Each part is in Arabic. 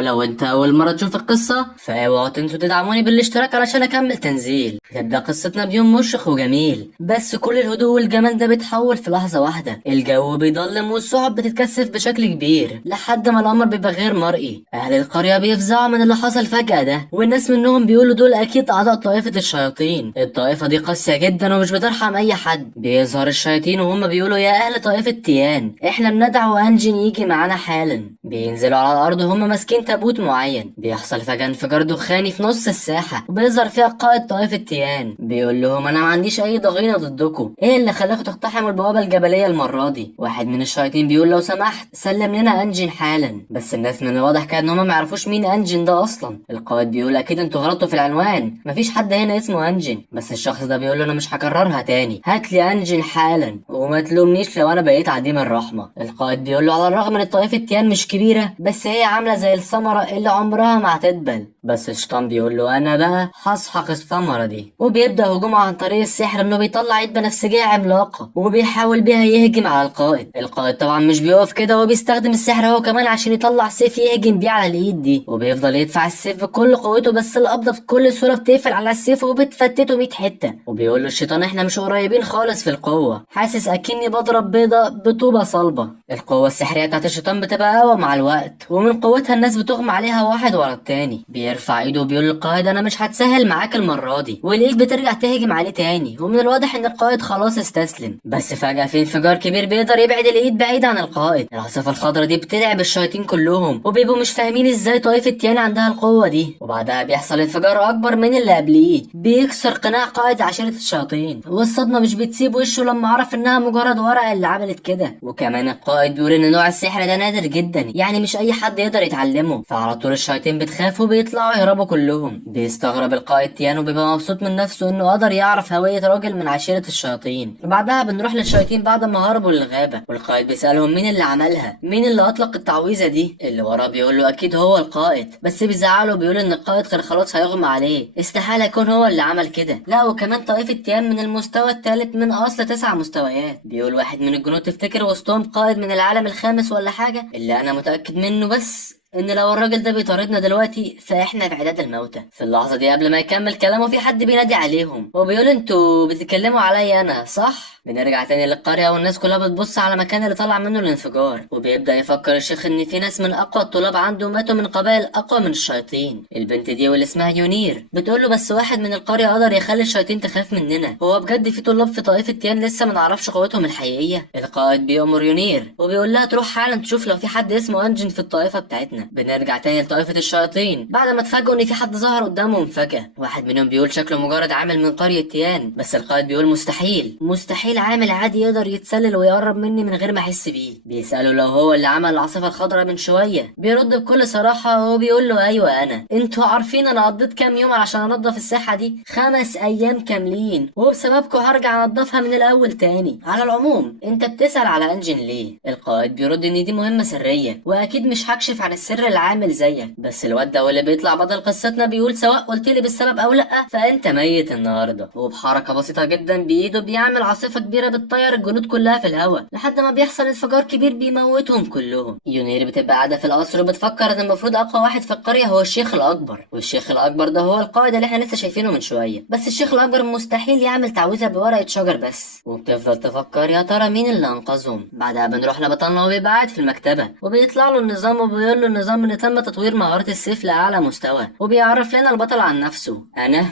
ولو انت اول مرة تشوف القصة فاوعوا تنسوا تدعموني بالاشتراك علشان اكمل تنزيل. تبدأ قصتنا بيوم مشرق وجميل، بس كل الهدوء والجمال ده بيتحول في لحظة واحدة. الجو بيضلم والسحب بتتكثف بشكل كبير لحد ما الامر بيبقى غير مرئي. اهل القرية بيفزعوا من اللي حصل فجأة ده، والناس منهم بيقولوا دول اكيد اعضاء طائفة الشياطين. الطائفة دي قاسية جدا ومش بترحم اي حد. بيظهر الشياطين وهم بيقولوا يا اهل طائفة تيان، احنا بندعو انجن يجي معانا حالا. بينزلوا على الارض وهم ماسكين تابوت معين. بيحصل فجأة انفجار دخاني في نص الساحة، وبيظهر فيها قائد طائفة تيان. بيقول لهم انا ما عنديش اي ضغينة ضدكم، ايه اللي خلاكم تقتحموا البوابة الجبلية المرة دي؟ واحد من الشياطين بيقول لو سمحت سلم لنا انجن حالا، بس الناس من الواضح كان ان هم ما يعرفوش مين انجن ده اصلا. القائد بيقول اكيد انتوا غلطتوا في العنوان، مفيش حد هنا اسمه انجن. بس الشخص ده بيقول له انا مش هكررها تاني، هات لي انجن حالا وما تلومنيش لو انا بقيت عديم الرحمة. القائد بيقول له على الرغم ان طائفة تيان مش كبيرة، بس هي عاملة زي الثمرة اللي عمرها ما هتدبل. بس الشيطان بيقول له انا بقى هسحق الثمرة دي، وبيبدأ هجومه عن طريق السحر انه بيطلع عيد بنفسجية عملاقة وبيحاول بيها يهجم على القائد. القائد طبعا مش بيقف كده وبيستخدم السحر هو كمان عشان يطلع سيف يهجم بيه على الايد دي، وبيفضل يدفع السيف بكل قوته، بس القبضة بكل سهولة بتقفل على السيف وبتفتته 100 حتة. وبيقول له الشيطان احنا مش قريبين خالص في القوة، حاسس اكني بضرب بيضة بطوبة صلبة. القوة السحرية بتاعت الشيطان بتبقى اقوى مع الوقت، ومن قوتها الناس بتغمى عليها واحد ورا التاني. بيرفع ايده وبيقول للقائد انا مش هتسهل معاك المرة دي، والايد بترجع تهجم عليه تاني، ومن الواضح ان القائد خلاص استسلم. بس فجأة في انفجار كبير بيقدر يبعد الايد بعيد عن القائد. العاصفة الخضراء دي بترعب الشياطين كلهم، وبيبقوا مش فاهمين ازاي طائفة تيان عندها القوة دي. وبعدها بيحصل انفجار اكبر من اللي قبليه بيكسر قناع قائد عشيرة الشياطين، والصدمة مش بتسيب وشه لما عرف انها مجرد ورقة اللي عملت كده. وكمان القائد بيقول ان نوع السحر ده نادر جدا، يعني مش اي حد يقدر يتعلمه. فعلى طول الشياطين بتخاف وبيطلعوا يهربوا كلهم. بيستغرب القائد تيان وبيبقى مبسوط من نفسه انه قدر يعرف هوية راجل من عشيرة الشياطين. وبعدها بنروح للشياطين بعد ما هربوا للغابة، والقائد بيسألهم مين اللي عملها، مين اللي اطلق التعويذة دي. اللي وراه بيقول له اكيد هو القائد، بس بيزعله وبيقول ان القائد كان خلاص هيغمى عليه، استحالة يكون هو اللي عمل كده. لا وكمان طائفة تيان من المستوى الثالث من اصل 9 مستويات. بيقول واحد من الجنود تفتكر وسطهم قائد من العالم الخامس ولا حاجة؟ اللي انا متأكد منه بس ان لو الراجل ده بيطاردنا دلوقتي فاحنا في عداد الموتى. في اللحظه دي قبل ما يكمل كلامه في حد بينادي عليهم وبيقول انتوا بتتكلموا عليا انا صح؟ بنرجع تاني للقريه والناس كلها بتبص على المكان اللي طلع منه الانفجار، وبيبدا يفكر الشيخ ان في ناس من اقوى الطلاب عنده ماتوا من قبائل اقوى من الشياطين. البنت دي واللي اسمها يونير بتقول له بس واحد من القريه قدر يخلي الشياطين تخاف مننا، هو بجد في طلاب في طائفه تيان لسه ما نعرفش قوتهم الحقيقيه؟ القائد بيأمر يونير وبيقول لها تروح حالا تشوف لو في حد اسمه انجن في الطائفه بتاعتنا. بنرجع تاني لطائفة الشياطين بعد ما اتفاجئوا ان في حد ظهر قدامهم فجأة. واحد منهم بيقول شكله مجرد عامل من قرية تيان، بس القائد بيقول مستحيل مستحيل عامل عادي يقدر يتسلل ويقرب مني من غير ما احس بيه. بيسأله لو هو اللي عمل العاصفة الخضراء من شوية، بيرد بكل صراحة وهو بيقول له ايوه انا. انتوا عارفين انا قضيت كام يوم علشان انضف الساحة دي؟ 5 ايام كاملين، وبسببكم هرجع انضفها من الاول تاني. على العموم انت بتسأل على انجن ليه؟ القائد بيرد ان دي مهمة سرية واكيد مش هكشف عن السر العامل زيك، بس الواد ده واللي بيطلع بطل قصتنا بيقول سواء قلت لي بالسبب او لا فانت ميت النهارده. وبحركه بسيطه جدا بايده بيعمل عاصفه كبيره بتطير الجنود كلها في الهواء لحد ما بيحصل انفجار كبير بيموتهم كلهم. يونير بتبقى قاعده في القصر وبتفكر ان المفروض اقوى واحد في القريه هو الشيخ الاكبر، والشيخ الاكبر ده هو القائد اللي احنا لسه شايفينه من شويه، بس الشيخ الاكبر مستحيل يعمل تعويذه بورقه شجر بس. وبتفضل تفكر يا ترى مين اللي انقذهم. بعدها بنروح لبطلنا وبيبقى قاعد في المكتبه وبيطلع له النظام وبيقول له النظام ان تم تطوير مهارة السيف لأعلى مستوى، وبيعرف لنا البطل عن نفسه. أنا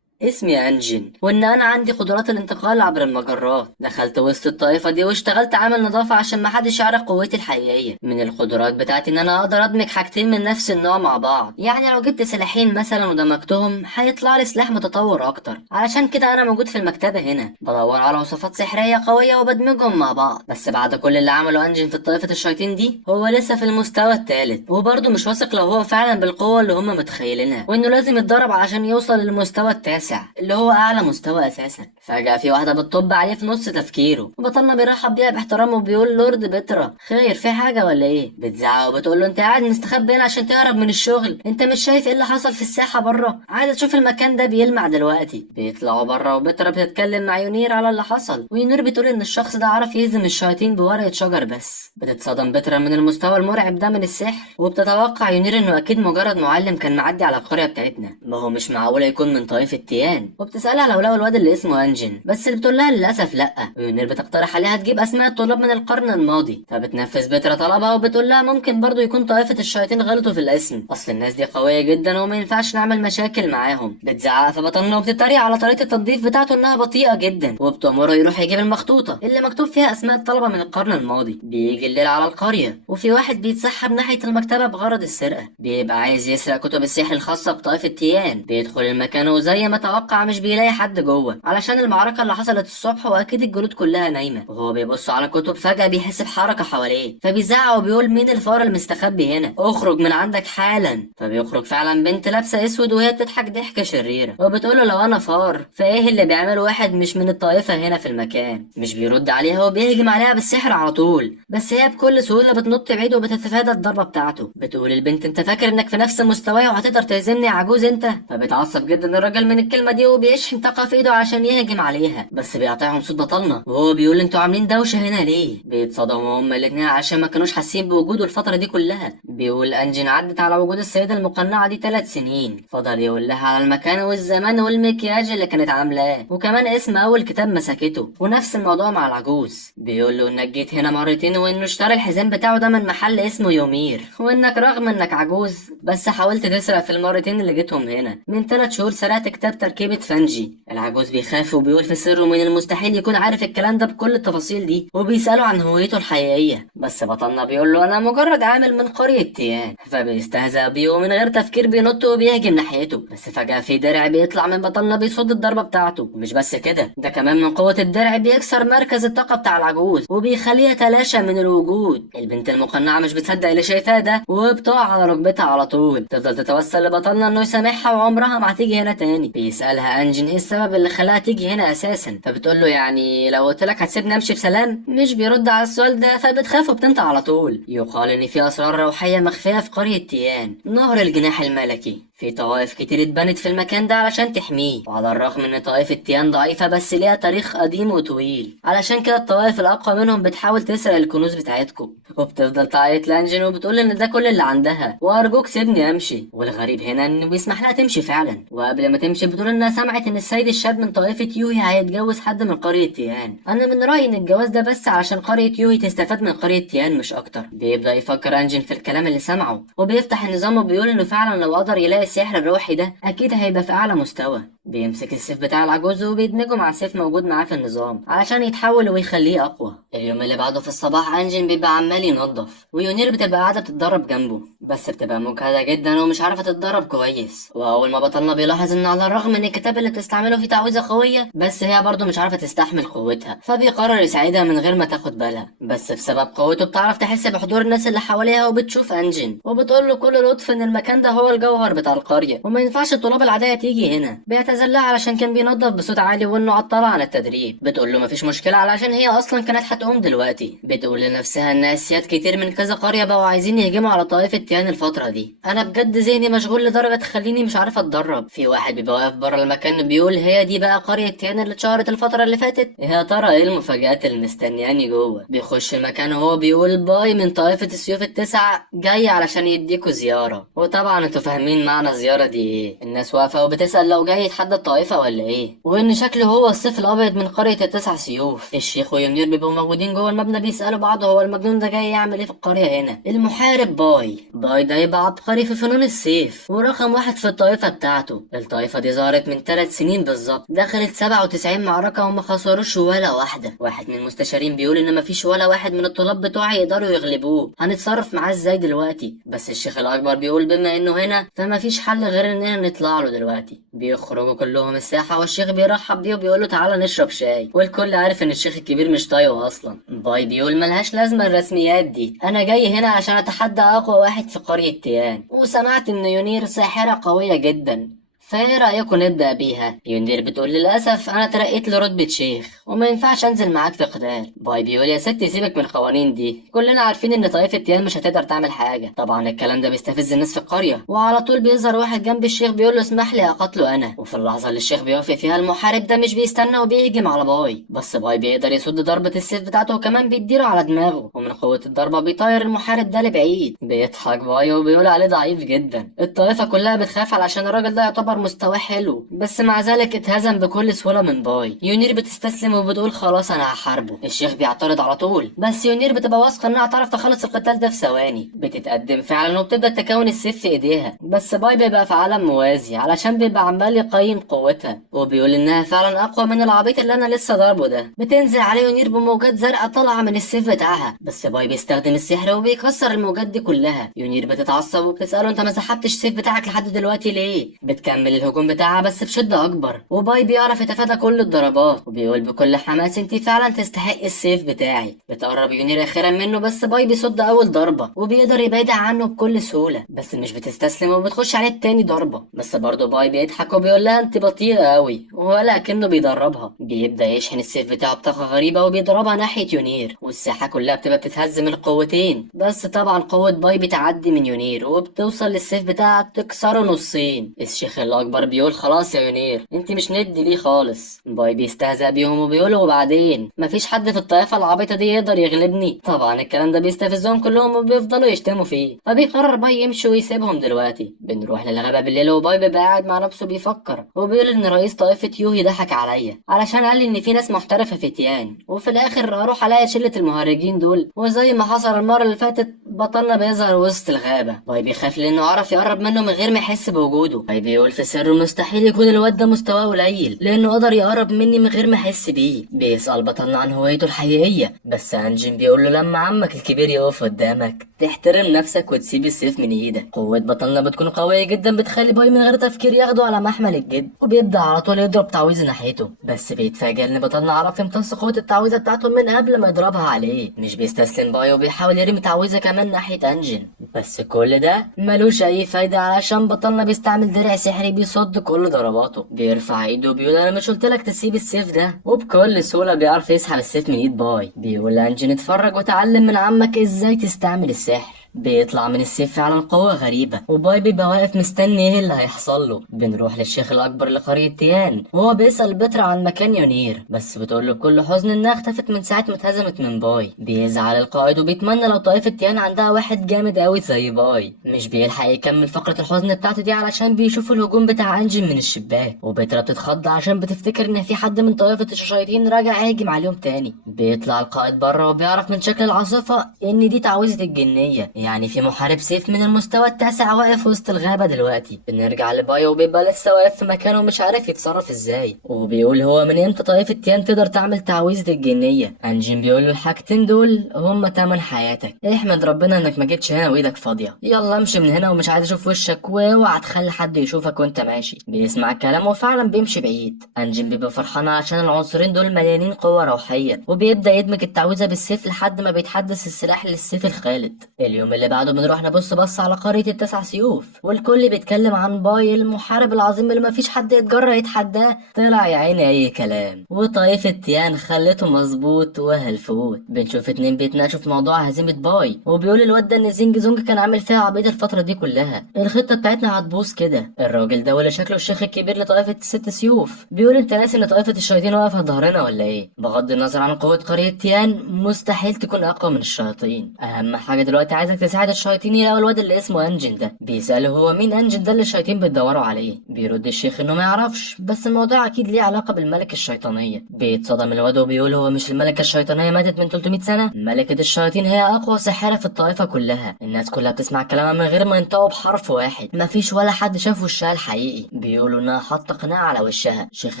اسمي أنجن، وإن أنا عندي قدرات الانتقال عبر المجرات. دخلت وسط الطائفة دي واشتغلت عامل نظافة عشان محدش يعرف قوتي الحقيقية. من القدرات بتاعتي إن أنا أقدر أدمج حاجتين من نفس النوع مع بعض، يعني لو جبت سلاحين مثلا ودمجتهم هيطلع لي سلاح متطور أكتر. علشان كده أنا موجود في المكتبة هنا بدور على وصفات سحرية قوية وبدمجهم مع بعض. بس بعد كل اللي عمله أنجن في طائفة الشياطين دي هو لسه في المستوى الثالث، وبرضه مش واثق لو هو فعلا بالقوة اللي هم متخيلينها، وإنه لازم يتدرب علشان يوصل للمستوى التاسع. التاسع اللي هو اعلى مستوى اساسا. فجأة في واحدة بتطب عليه في نص تفكيره، وبطلنا بيرحب بيها باحترام وبيقول لورد بترا خير في حاجة ولا ايه؟ بتزعق وبتقول له انت قاعد مستخبي هنا عشان تهرب من الشغل؟ انت مش شايف ايه اللي حصل في الساحة بره؟ عايزة تشوف المكان ده بيلمع دلوقتي. بيطلعوا بره وبترا بتتكلم مع يونير على اللي حصل، ويونير بتقول ان الشخص ده عرف يهزم الشياطين بورقة شجر بس. بتتصدم بترا من المستوى المرعب ده من السحر، وبتتوقع يونير انه اكيد مجرد معلم كان معدي على القرية بتاعتنا، ما هو مش معقولة يكون من طائفة تيان. وبتسألها لو لقوا الواد اللي اسمه انجن، بس اللي بتقول لها للاسف لا. ويونير بتقترح عليها تجيب اسماء الطلاب من القرن الماضي، فبتنفذ بترا طلبها وبتقول لها ممكن برضو يكون طائفة الشياطين غلطوا في الاسم، اصل الناس دي قوية جدا وما ينفعش نعمل مشاكل معاهم. بتزعق في بطنه وبتتريق على طريقة التنظيف بتاعته انها بطيئة جدا، وبتأمره يروح يجيب المخطوطة اللي مكتوب فيها اسماء الطلبة من القرن الماضي. بيجي الليل على القرية، وفي واحد بيتسحب ناحية المكتبة بغرض السرقة، بيبقى عايز يسرق كتب السحر الخاصة بطائفة تيان. بيدخل المكان وزي ما توقع مش بيلاقي حد جوه علشان المعركة اللي حصلت الصبح واكيد الجنود كلها نايمة، وهو بيبص على الكتب فجأة بيحس بحركة حواليه، فبيزعق وبيقول مين الفار المستخبي هنا؟ اخرج من عندك حالا. فبيخرج فعلا بنت لابسة اسود وهي بتضحك ضحكة شريرة، وبتقوله لو انا فار فايه اللي بيعمله واحد مش من الطائفة هنا في المكان؟ مش بيرد عليها وبيهجم عليها بالسحر على طول، بس هي بكل سهولة بتنط بعيد وبتتفادى الضربة بتاعته. بتقول البنت انت فاكر انك في نفس مستواي وهتقدر تهزمني يا عجوز انت؟ فبيتعصب جدا الراجل من الكلمة دي وبيشحن طاقة في ايده عشان يهجم عليها، بس بيقطعهم صوت بطلنا وهو بيقول انتوا عاملين دوشة هنا ليه؟ بيتصدموا هما الاتنين عشان ما كانوش حاسين بوجوده الفترة دي كلها. بيقول انجن عدت على وجود السيدة المقنعة دي 3 سنين، فضل يقول لها على المكان والزمان والمكياج اللي كانت عاملاه، وكمان اسم اول كتاب مسكته، ونفس الموضوع مع العجوز. بيقول له انك جيت هنا مرتين وانه اشترى الحزام بتاعه ده من محل اسمه يومير، وانك رغم انك عجوز بس حاولت تسرق في المرتين اللي جيتهم هنا. من 3 شهور سرقت كتاب تركيبة فانجي. العجوز بيخاف وبيقول في سره من المستحيل يكون عارف الكلام ده بكل التفاصيل دي، وبيسأله عن هويته الحقيقية، بس بطلنا بيقول له انا مجرد عامل من قرية تيان. فبيستهزأ بيه ومن غير تفكير بينط وبيهجم ناحيته، بس فجأة في درع بيطلع من بطلنا بيصد الضربة بتاعته. ومش بس كده، ده كمان من قوة الدرع بيكسر مركز الطاقة بتاع العجوز وبيخليه يتلاشى من الوجود. البنت المقنعة مش بتصدق اللي شايفاه ده وبتقع على ركبتها على طول، تفضل تتوسل لبطلنا انه يسامحها وعمرها ما هتيجي هنا تاني. بيسألها انجن ايه السبب اللي خلاها تيجي هنا اساسا، فبتقول له يعني لو قلت لك هتسيبني امشي بسلام؟ مش بيرد على السؤال ده، فبتخاف وبتنطق على طول. يقال ان في اسرار روحية مخفية في قرية تيان، نهر الجناح الملكي. في طوائف كتير اتبنت في المكان ده علشان تحميه، وعلى الرغم ان طائفة تيان ضعيفة بس ليها تاريخ قديم وطويل، علشان كده الطوائف الاقوى منهم بتحاول تسرق الكنوز بتاعتكم. وبتفضل تعيط لانجن وبتقول ان ده كل اللي عندها وارجوك سيبني امشي. والغريب هنا انه بيسمح لها تمشي فعلا، وقبل ما تمشي بتقول انها سمعت ان السيد الشاب من طائفة يوهي هيتجوز حد من قرية تيان. انا من رايي ان الجواز ده بس علشان قرية يوهي تستفاد من قرية تيان مش اكتر. بيبدأ يفكر انجن في الكلام اللي سمعه، وبيفتح النظام وبيقول انه فعلا لو قدر يلاقي السحر الروحي ده اكيد هيبقى في اعلى مستوى. بيمسك السيف بتاع العجوز وبيدمجه مع سيف موجود معاه في النظام علشان يتحول ويخليه اقوى. اليوم اللي بعده في الصباح انجن بيبقى عمال ينظف، ويونير بتبقى قاعده بتتدرب جنبه، بس بتبقى مجهده جدا ومش عارفه تتدرب كويس. واول ما بطلنا بيلاحظ ان على الرغم ان الكتاب اللي بتستعمله فيه تعويذه قويه، بس هي برضه مش عارفه تستحمل قوتها، فبيقرر يساعدها من غير ما تاخد بالها. بس بسبب قوته بتعرف تحس بحضور الناس اللي حواليها وبتشوف انجن، وبتقول له كل لطف ان المكان ده هو الجوهر بتاع القريه وما ينفعش الطلاب العاديه تيجي هنا. بيعتذر لها علشان كان بينظف بصوت عالي وانه عطلها عن التدريب. بتقول له مفيش مشكله علشان هي اصلا كانت هتقوم دلوقتي. بتقول لنفسها ان اسياد كتير من كذا قريه بقوا عايزين يهجموا على طائفه تيان الفتره دي. انا بجد ذهني مشغول لدرجه تخليني مش عارفه اتدرب. في واحد بيبقى واقف بره المكان بيقول هي دي بقى قريه تيان اللي اتشهرت الفتره اللي فاتت؟ يا ترى ايه المفاجآت اللي مستنياني جوه؟ بيخش المكان وهو بيقول باي من طائفه السيوف التسع جاي علشان يديكوا زياره. وطبعا انتوا فاهمين معنى الزياره دي ايه. الناس واقفه وبتسال لو جاي يتحدى الطائفه ولا ايه، وان شكله هو السيف الابيض من قريه التسع سيوف. الشيخ ويمير بيبقوا موجودين جوه المبنى بيسالوا بعض هو المجنون ده جاي يعمل ايه في القريه هنا. المحارب باي ده يبقى عبقري في فنون السيف ورقم 1 في الطائفه بتاعته. الطائفه دي ظهرت من 3 سنين بالظبط، دخلت 97 معركه وما خسروش ولا واحده. واحد من المستشارين بيقول ان مفيش ولا واحد من الطلاب بتوعي يقدروا يغلبوه، هنتصرف معاه ازاي دلوقتي؟ بس الشيخ الاكبر بيقول بما انه هنا فمفيش حل غير اننا نطلع له دلوقتي. بيخرجوا كلهم الساحه والشيخ بيرحب بيه وبيقول له تعالى نشرب شاي، والكل عارف ان الشيخ الكبير مش طايقه اصلا. باي بيقول ملهاش لازمه الرسميات دي، انا جاي هنا عشان اتحدى اقوى واحد في قريه تيان، وسمعت ان يونير ساحره قويه جدا، فايه رايكم نبدا بيها؟ يونير بتقول للاسف انا ترقيت لرتبه شيخ وما ينفعش انزل معاك في قتال. باي بيقول يا ستي سيبك من القوانين دي، كلنا عارفين ان طائفه تيان مش هتقدر تعمل حاجه. طبعا الكلام ده بيستفز الناس في القريه، وعلى طول بيظهر واحد جنب الشيخ بيقول له اسمح لي اقتله انا. وفي اللحظه اللي الشيخ بيوافق فيها المحارب ده مش بيستنى وبيهجم على باي، بس باي بيقدر يصد ضربه السيف بتاعته وكمان بيديله على دماغه، ومن قوه الضربه بيطير المحارب ده لبعيد. بيضحك باي وبيقول عليه ضعيف جدا. الطائفه كلها بتخاف علشان الراجل ده يعتبر مستواه حلو، بس مع ذلك اتهزم بكل سهوله من باي. يونير بتستسلم وبتقول خلاص انا هحاربه. الشيخ بيعترض على طول، بس يونير بتبقى واثقه انها تعرف تخلص القتال ده في ثواني. بتتقدم فعلا وبتبدا تكون السيف في ايديها، بس باي بيبقى في عالم موازي علشان بيبقى عمال يقيم قوتها، وبيقول انها فعلا اقوى من العبيط اللي انا لسه ضاربه ده. بتنزل عليه يونير بموجات زرقاء طالعه من السيف بتاعها، بس باي بيستخدم السحر وبيكسر الموجات دي كلها. يونير بتتعصب وبتساله انت ما سحبتش السيف بتاعك لحد دلوقتي ليه؟ بتكمل الهجوم بتاعها بس بشده اكبر، وباي بيعرف يتفادى كل الضربات وبيقول بكل حماس انت فعلا تستحق السيف بتاعي. بتقرب يونير اخيرا منه، بس باي بيصد اول ضربه وبيقدر يبعدها عنه بكل سهوله، بس مش بتستسلم وبتخش عليه التاني ضربه. بس برضه باي بيضحك وبيقول لها انت بطيئه قوي، ولا كأنه بيدربها. بيبدا يشحن السيف بتاعه بطاقه غريبه وبيضربها ناحيه يونير، والساحه كلها بتبقى بتتهز من القوتين، بس طبعا قوه باي بتعدي من يونير وبتوصل للسيف بتاعه تكسره نصين. الشيخ الاكبر بيقول خلاص يا يونير انت مش ندي ليه خالص. باي بيستهزأ بيهم وبيقول وبعدين مفيش حد في الطائفه العبيطه دي يقدر يغلبني. طبعا الكلام ده بيستفزهم كلهم وبيفضلوا يشتموا فيه، فبيقرر باي يمشي ويسيبهم دلوقتي. بنروح للغابه بالليل وباي بيبقى قاعد مع نفسه بيفكر، وبيقول ان رئيس طائفه يوهي ضحك عليا علشان قال لي ان في ناس محترفه في تيان، وفي الاخر اروح الاقي شله المهرجين دول، وزي ما حصل المره اللي فاتت بطلنا بيظهر وسط الغابه. باي بيخاف لانه عرف يقرب منه من غير ما يحس بوجوده. باي بيقول في سره مستحيل يكون الواد ده مستواه قليل لانه قدر يقرب مني من غير ما احس بيه. بيسال بطلنا عن هويته الحقيقيه، بس انجن بيقول له لما عمك الكبير يقف قدامك تحترم نفسك وتسيب السيف من ايدك. قوه بطلنا بتكون قويه جدا بتخلي باي من غير تفكير ياخده على محمل الجد، وبيبدا على طول يضرب تعويذه ناحيته، بس بيتفاجئ ان بطلنا عرف يمتص قوه التعويذه بتاعته من قبل ما يضربها عليه. مش بيستسلم باي وبيحاول يرمي تعويذه كمان ناحيه انجن، بس كل ده ملوش اي فايده علشان بطلنا بيستعمل درع سحري بيصد كل ضرباته. بيرفع ايده وبيقول انا مش قلت لك تسيب السيف ده، وبكل سهوله بيعرف يسحب السيف من ايد باي. بيقول انجن اتفرج وتعلم من عمك ازاي تستعمل السحر. بيطلع من السيف فعلا قوة غريبة، وباي بيبقى واقف مستني ايه اللي هيحصل له. بنروح للشيخ الأكبر لقرية تيان وهو بيسأل بترا عن مكان يونير، بس بتقول له بكل حزن إنها اختفت من ساعة ما اتهزمت من باي. بيزعل القائد وبيتمنى لو طائفة تيان عندها واحد جامد أوي زي باي. مش بيلحق يكمل فقرة الحزن بتاعته دي علشان بيشوف الهجوم بتاع أنجن من الشباك، وبترا بتتخض عشان بتفتكر إن في حد من طائفة الشياطين راجع يهجم عليهم تاني. بيطلع القائد بره وبيعرف من شكل العاصفة إن دي تعويذة الجنية، يعني في محارب سيف من المستوى التاسع واقف وسط الغابة دلوقتي. بنرجع لبايو وبيبقى لسه واقف في مكانه ومش عارف يتصرف ازاي، وبيقول هو من امتى طائفة تيان تقدر تعمل تعويذة الجنية. انجين بيقول له الحاجتين دول هم تمن حياتك، احمد ربنا انك ما جيتش هنا وايدك فاضية، يلا امشي من هنا ومش عايز اشوف وشك واوعى تخلي حد يشوفك وانت ماشي. بيسمع الكلام وفعلا بيمشي بعيد. انجين بيبقى فرحان عشان العنصرين دول مليانين قوة روحية، وبيبدأ يدمج التعويذة بالسيف لحد ما بيتحدث السلاح للسيف الخالد. اليوم اللي بعده بنروح نبص بص على قرية التسع سيوف، والكل بيتكلم عن باي المحارب العظيم اللي مفيش حد يتجرأ يتحداه. طلع يا عيني اي كلام، وطائفة تيان خلته مظبوط وهلفوت. بنشوف اتنين بيتناقشوا في موضوع هزيمة باي، وبيقول الواد ده ان زينج زونج كان عامل فيها عبيط الفترة دي كلها، الخطة بتاعتنا هتبوظ كده. الراجل ده ولا شكله الشيخ الكبير لطائفة الست سيوف بيقول انت ناسي ان طائفة الشياطين واقفة ظهرنا ولا ايه؟ بغض النظر عن قوة قرية تيان مستحيل تكون اقوى من الشياطين، اهم حاجة دلوقتي عايزك تساعد الشياطين يلاقوا الواد اللي اسمه انجن ده. بيسأله هو مين انجن ده اللي الشياطين بتدوروا عليه؟ بيرد الشيخ انه ما يعرفش، بس الموضوع اكيد ليه علاقة بالملكة الشيطانية. بيتصدم الواد وبيقول هو مش الملكة الشيطانية ماتت من 300 سنة؟ ملكة الشياطين هي اقوى ساحرة في الطائفة كلها، الناس كلها بتسمع كلامها من غير ما ينطقوا بحرف واحد، مفيش ولا حد شاف وشها الحقيقي. بيقولوا انها حاطة قناع على وشها. شيخ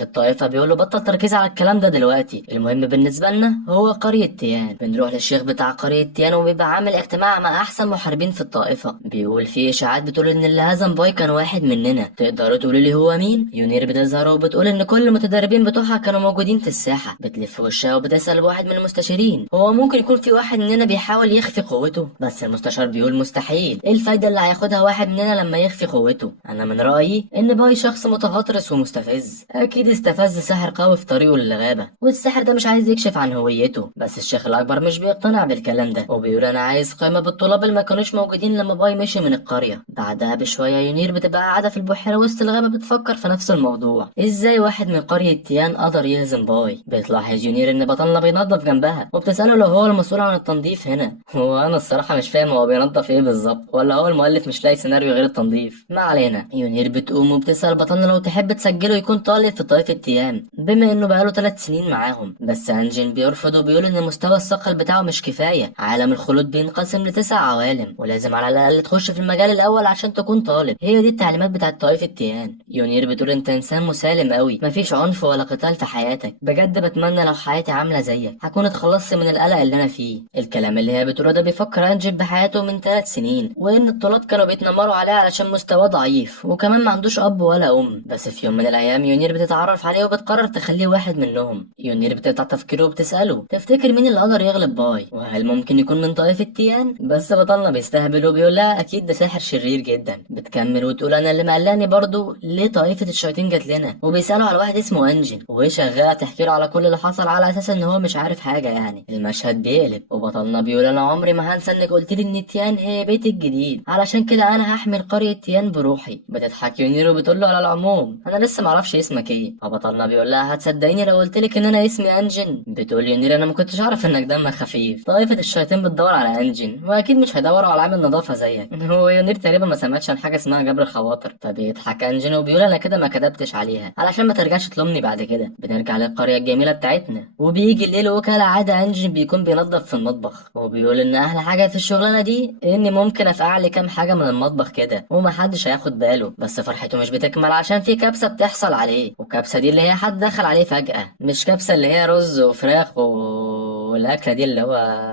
الطائفة بيقول له بطل تركيز على الكلام ده دلوقتي، المهم بالنسبة لنا هو قرية تيان. بنروح للشيخ بتاع قرية تيان وبيبقى عامل اجتماع مع احسن احسن محاربين في الطائفة. بيقول في اشاعات بتقول ان اللي هزم باي كان واحد مننا، تقدروا تقولوا لي هو مين؟ يونير بتظهر وبتقول ان كل المتدربين بتوعها كانوا موجودين في الساحة. بتلف وشها وبتسأل واحد من المستشارين هو ممكن يكون في واحد مننا بيحاول يخفي قوته، بس المستشار بيقول مستحيل، ايه الفايدة اللي هياخدها واحد مننا لما يخفي قوته؟ انا من رأيي ان باي شخص متغطرس ومستفز، اكيد استفز ساحر قوي في طريقه للغابة، والساحر ده مش عايز يكشف عن هويته. بس الشيخ الاكبر مش بيقتنع بالكلام ده وبيقول انا عايز قائمة بالطلاب اللي ما كانوش موجودين لما باي مشي من القرية. بعدها بشوية يونير بتبقى قاعدة في البحيرة وسط الغابة بتفكر في نفس الموضوع، ازاي واحد من قرية تيان قدر يهزم باي. بتلاحظ يونير ان بطلنا بينظف جنبها وبتسأله لو هو المسؤول عن التنظيف هنا. هو انا الصراحة مش فاهم هو بينظف ايه بالظبط، ولا هو المؤلف مش لاقي سيناريو غير التنظيف. ما علينا. يونير بتقوم وبتسأل بطلنا لو تحب تسجله يكون طالب في طائفة تيان بما انه بقاله 3 سنين معاهم، بس انجن بيرفض وبيقول ان مستوى الثقل بتاعه مش كفاية، عالم الخلود بينقسم ل9 عوالم ولازم على الاقل تخش في المجال الاول عشان تكون طالب، هي دي التعليمات بتاعت طائفة تيان. يونير بتقول انت انسان مسالم قوي، مفيش عنف ولا قتال في حياتك، بجد بتمنى لو حياتي عاملة زيك هكون اتخلصت من القلق اللي انا فيه. الكلام اللي هي بتقوله ده بيفكر انجن بحياته من 3 سنين وان الطلاب كانوا بيتنمروا عليه علشان مستواه ضعيف وكمان ما عندوش اب ولا ام. بس في يوم من الايام يونير بتتعرف عليه وبتقرر تخليه واحد منهم. يونير بتقطع تفكيره وبتساله تفتكر مين اللي قدر يغلب باي وهل ممكن يكون من طائفة تيان؟ بس بطلنا بيستهبل وبيقول لها اكيد ده ساحر شرير جدا. بتكمل وتقول انا اللي مقلاني برضو ليه طائفة الشياطين جت لنا، وبيسالوا على واحد اسمه انجن وهي شغاله تحكي له على كل اللي حصل على اساس ان هو مش عارف حاجه. يعني المشهد بيقلب وبطلنا بيقول انا عمري ما هنسى انك قلت لي ان تيان هي بيتي الجديد علشان كده انا هحمل قريه تيان بروحي. بتضحك يونير وبتقول له على العموم انا لسه معرفش اسمك ايه. فبطلنا بيقول لها هتصدقيني لو قلت لك ان انا اسمي انجن؟ بتقول يونير انا ما كنتش اعرف انك دمك خفيف، طائفه الشياطين بتدور على انجن واكيد مش هيدوروا على عامل نظافه زيك. هو يونير تقريبا ما سمعتش عن حاجه اسمها جبر الخواطر. فبيضحك انجن وبيقول انا كده ما كدبتش عليها علشان ما ترجعش تلومني بعد كده. بنرجع للقريه الجميله بتاعتنا وبيجي الليل وكالعاده انجن بيكون بينظف في المطبخ وبيقول ان احلى حاجه في الشغلانه دي اني ممكن افقع لي كام حاجه من المطبخ كده ومحدش هياخد باله. بس فرحته مش بتكمل عشان في كبسه بتحصل عليه، والكبسه دي اللي هي حد دخل عليه فجاه، مش كبسه اللي هي رز وفراخ والاكله دي اللي هو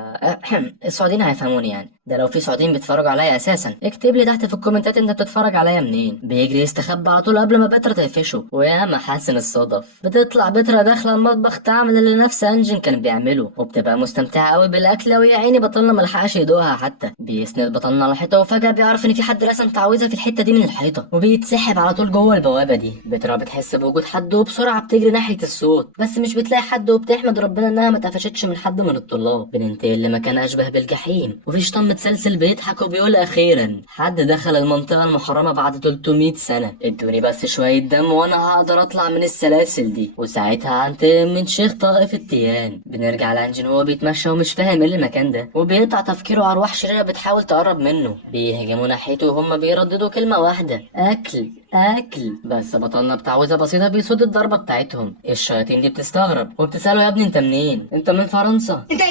السعوديين هيفهموني يعني. ده لو في سعوديين بيتفرجوا عليا اساسا اكتب لي تحت في الكومنتات انت بتتفرج عليا منين. بيجري يستخبى على طول قبل ما بترا تقفشه، ويا محاسن الصدف بتطلع بترا داخله المطبخ تعمل اللي نفس انجن كان بيعمله وبتبقى مستمتعه قوي بالاكله، ويا عيني بطلنا ملحقش يدوقها حتى. بيسند بطلنا على الحيطه وفجاه بيعرف ان في حد رسم تعويذه في الحته دي من الحيطه وبيتسحب على طول جوه البوابه دي. بترا بتحس بوجود حد وبسرعه بتجري ناحيه الصوت بس مش بتلاقي حد وبتحمد ربنا انها ما اتقفشتش من حد من الطلاب. بننتقل لمكان اشبه بالجحيم وفي شيطان متسلسل بيضحك وبيقول اخيرا حد دخل المنطقه المحرمه بعد 300 سنه، ادوني بس شويه دم وانا هقدر اطلع من السلاسل دي وساعتها هنتقم من شيخ طائفه تيان. بنرجع لانجن وهو بيتمشى ومش فاهم ايه المكان ده وبيقطع تفكيره على ارواح شريره بتحاول تقرب منه. بيهجموا ناحيته وهم بيرددوا كلمه واحده اكل اكل، بس بطلنا بتعويذه بسيطه بيصد الضربه بتاعتهم. الشياطين دي بتستغرب وبتساله يا ابني انت منين؟ انت من فرنسا؟ انت